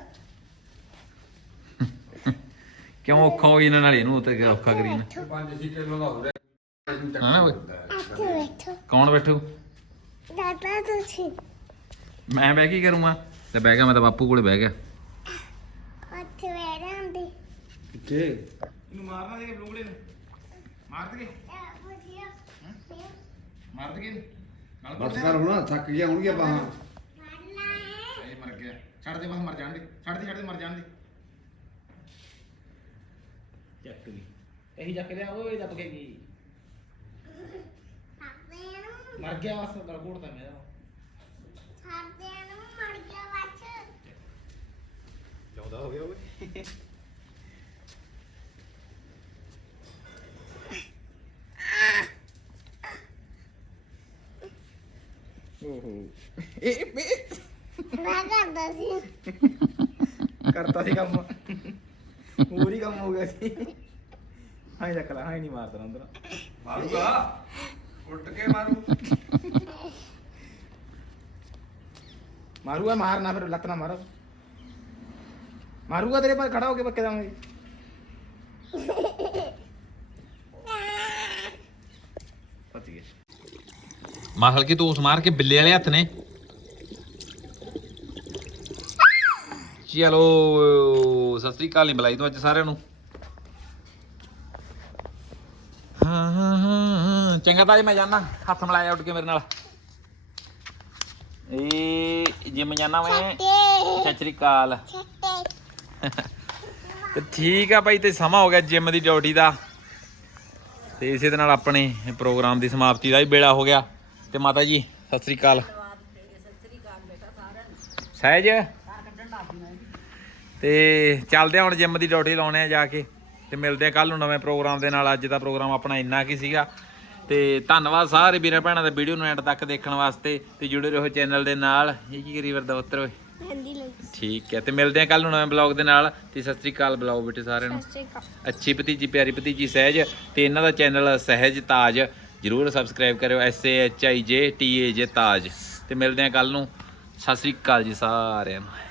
ਕਿਉਂ ਔਖਾ ਹੋਈ ਇਹਨਾਂ ਨਾਲ ਇਹਨੂੰ ਤੇ ਕਿਉਂ ਔਖਾ ਕਰੀ ਨਾ। ਹਾਂ ਓਏ। ਇੱਥੇ ਬੈਠੋ। ਕੌਣ ਬੈਠੂ? ਦਾਦਾ ਤੁਸੀਂ। ਮੈਂ ਬਹਿ ਕੀ ਕਰੂੰਗਾ? ਤੇ ਬਹਿ ਗਿਆ ਮੈਂ ਤਾਂ ਬਾਪੂ ਕੋਲੇ ਬਹਿ ਗਿਆ। ਉੱਥੇ ਬੈਠ ਜਾਂਦੇ। ਇਹਨੂੰ ਮਾਰਨਾ ਦੇ ਬਲੂਗੜੇ ਨੂੰ। ਮਾਰ ਦਗੇ ਮਾਰ ਦਗੇ ਬਸ ਕਰ ਹੁਣ ਥੱਕ ਗਿਆ ਹੁਣ ਕੀ ਬਾਹਾਂ ਮਾਰਨਾ ਹੈ। ਇਹ ਮਰ ਗਿਆ। ਛੱਡ ਦੇ ਬਸ ਮਰ ਜਾਣ ਦੇ। ਛੱਡ ਦੇ ਛੱਡ ਦੇ ਮਰ ਜਾਣ ਦੇ। ਚੱਕ ਗਈ ਇਹੀ ਚੱਕ ਲਿਆ ਓਏ ਦੱਬ ਕੇ ਗਈ ਆਪੇ ਨੂੰ ਮਰ ਗਿਆ ਬਸ ਗਲਗੋੜ ਤਾਂ ਮੇਰਾ ਸਾਡੇ ਨੂੰ ਮਰ ਗਿਆ ਬੱਚ ਚੌਦਾ ਹੋ ਗਿਆ ਓਏ ਮੈਂ ਕਰਦਾ ਸੀ। ਕਰਤਾ ਸੀ ਕੰਮ। ਹੋਰ ਹੀ ਕੰਮ ਹੋ ਗਿਆ ਸੀ। ਹਾਂ ਚੱਕ ਲਾ ਹਾਂ ਨਹੀਂ ਮਾਰਦਾ ਅੰਦਰ। ਮਾਰੂਗਾ। ਉੱਟ ਕੇ ਮਾਰੂ। ਮਾਰੂਗਾ ਮਾਰਨਾ ਫਿਰ ਲੱਤ ਨਾ ਮਾਰੋ। ਮਾਰੂਗਾ ਤੇਰੇ ਪਰ ਖੜਾ ਹੋ ਕੇ ਬੱਕੇ ਦਾਂਗੇ ਪਤੀ ਗਿਆ ਮਾਰ ਹਲਕੀ ਤੂੰ ਉਸ ਮਾਰ ਕੇ ਬਿੱਲੇ ਵਾਲੇ ਹੱਥ ਨੇ। ਚਲੋ ਸਤਿ ਸ੍ਰੀ ਅਕਾਲ ਨਹੀਂ ਬੁਲਾਈ ਤੂੰ ਅੱਜ ਸਾਰਿਆਂ ਨੂੰ। ਹਾਂ ਹਾਂ ਹਾਂ। ਚੰਗਾ ਤਾਂ ਜੀ ਮੈਂ ਜਾਣਾ ਹੱਥ ਮਿਲਾਇਆ ਉੱਡ ਕੇ ਮੇਰੇ ਨਾਲ। ਇਹ ਜਿਮ ਜਾਣਾ ਮੈਂ ਸਤਿ ਸ੍ਰੀ ਅਕਾਲ। ਛੱਟੇ ਤੇ ਠੀਕ ਆ ਭਾਈ ਤੇ ਸਮਾਂ ਹੋ ਗਿਆ ਜਿਮ ਦੀ ਡਿਊਟੀ ਦਾ। ਤੇ ਇਸੇ ਦੇ ਨਾਲ ਆਪਣੇ ਪ੍ਰੋਗਰਾਮ ਦੀ ਸਮਾਪਤੀ ਦਾ ਵੀ ਵੇਲਾ ਹੋ ਗਿਆ। ਤੇ ਮਾਤਾ ਜੀ ਸਤਿ ਸ੍ਰੀ ਅਕਾਲ। ਸਹਿਜ। ਤੇ ਚੱਲਦੇ ਹੁਣ ਜਿਮ ਦੀ ਡਿਊਟੀ ਲਾਉਣੇ ਆ ਜਾ ਕੇ। ਤੇ ਮਿਲਦੇ ਆ ਕੱਲ ਨੂੰ ਨਵੇਂ ਪ੍ਰੋਗਰਾਮ ਦੇ ਨਾਲ। ਅੱਜ ਦਾ ਪ੍ਰੋਗਰਾਮ ਆਪਣਾ ਇੰਨਾ ਕੀ ਸੀਗਾ। ਤੇ ਧੰਨਵਾਦ ਸਾਰੇ ਵੀਰਾਂ ਭੈਣਾਂ ਦਾ ਵੀਡੀਓ ਨੂੰ ਐਂਡ ਤੱਕ ਦੇਖਣ ਵਾਸਤੇ ਤੇ ਜੁੜੇ ਰਹੋ ਚੈਨਲ ਦੇ ਨਾਲ। ਇਹ ਕੀ ਕਰੀ ਵਰਦਾ ਉੱਤਰ ਓਏ? ਮਹਿੰਦੀ ਲਈ। ਠੀਕ ਹੈ ਤੇ ਮਿਲਦੇ ਆ ਕੱਲ ਨੂੰ ਨਵੇਂ ਬਲੌਗ ਦੇ ਨਾਲ। ਤੇ ਸਤਿ ਸ੍ਰੀ ਅਕਾਲ ਬੁਲਾਓ ਬੇਟੇ ਸਾਰਿਆਂ ਨੂੰ। ਸੱਚੇ ਕਾ ਅੱਛੀ ਭਤੀਜੀ ਪਿਆਰੀ ਭਤੀਜੀ ਸਹਿਜ। ਤੇ ਇਹਨਾਂ ਦਾ ਚੈਨਲ ਸਹਿਜ ਤਾਜ। ਜਰੂਰ ਸਬਸਕ੍ਰਾਈਬ ਕਰਿਓ ਐਸ ਏ ਐਚ ਆਈ ਜੇ ਟੀ ਏ ਜੇ ਤਾਜ। ਤੇ ਮਿਲਦੇ ਆ ਕੱਲ ਨੂੰ। ਸਤਿ ਸ੍ਰੀ ਅਕਾਲ ਜੀ ਸਾਰਿਆਂ ਨੂੰ।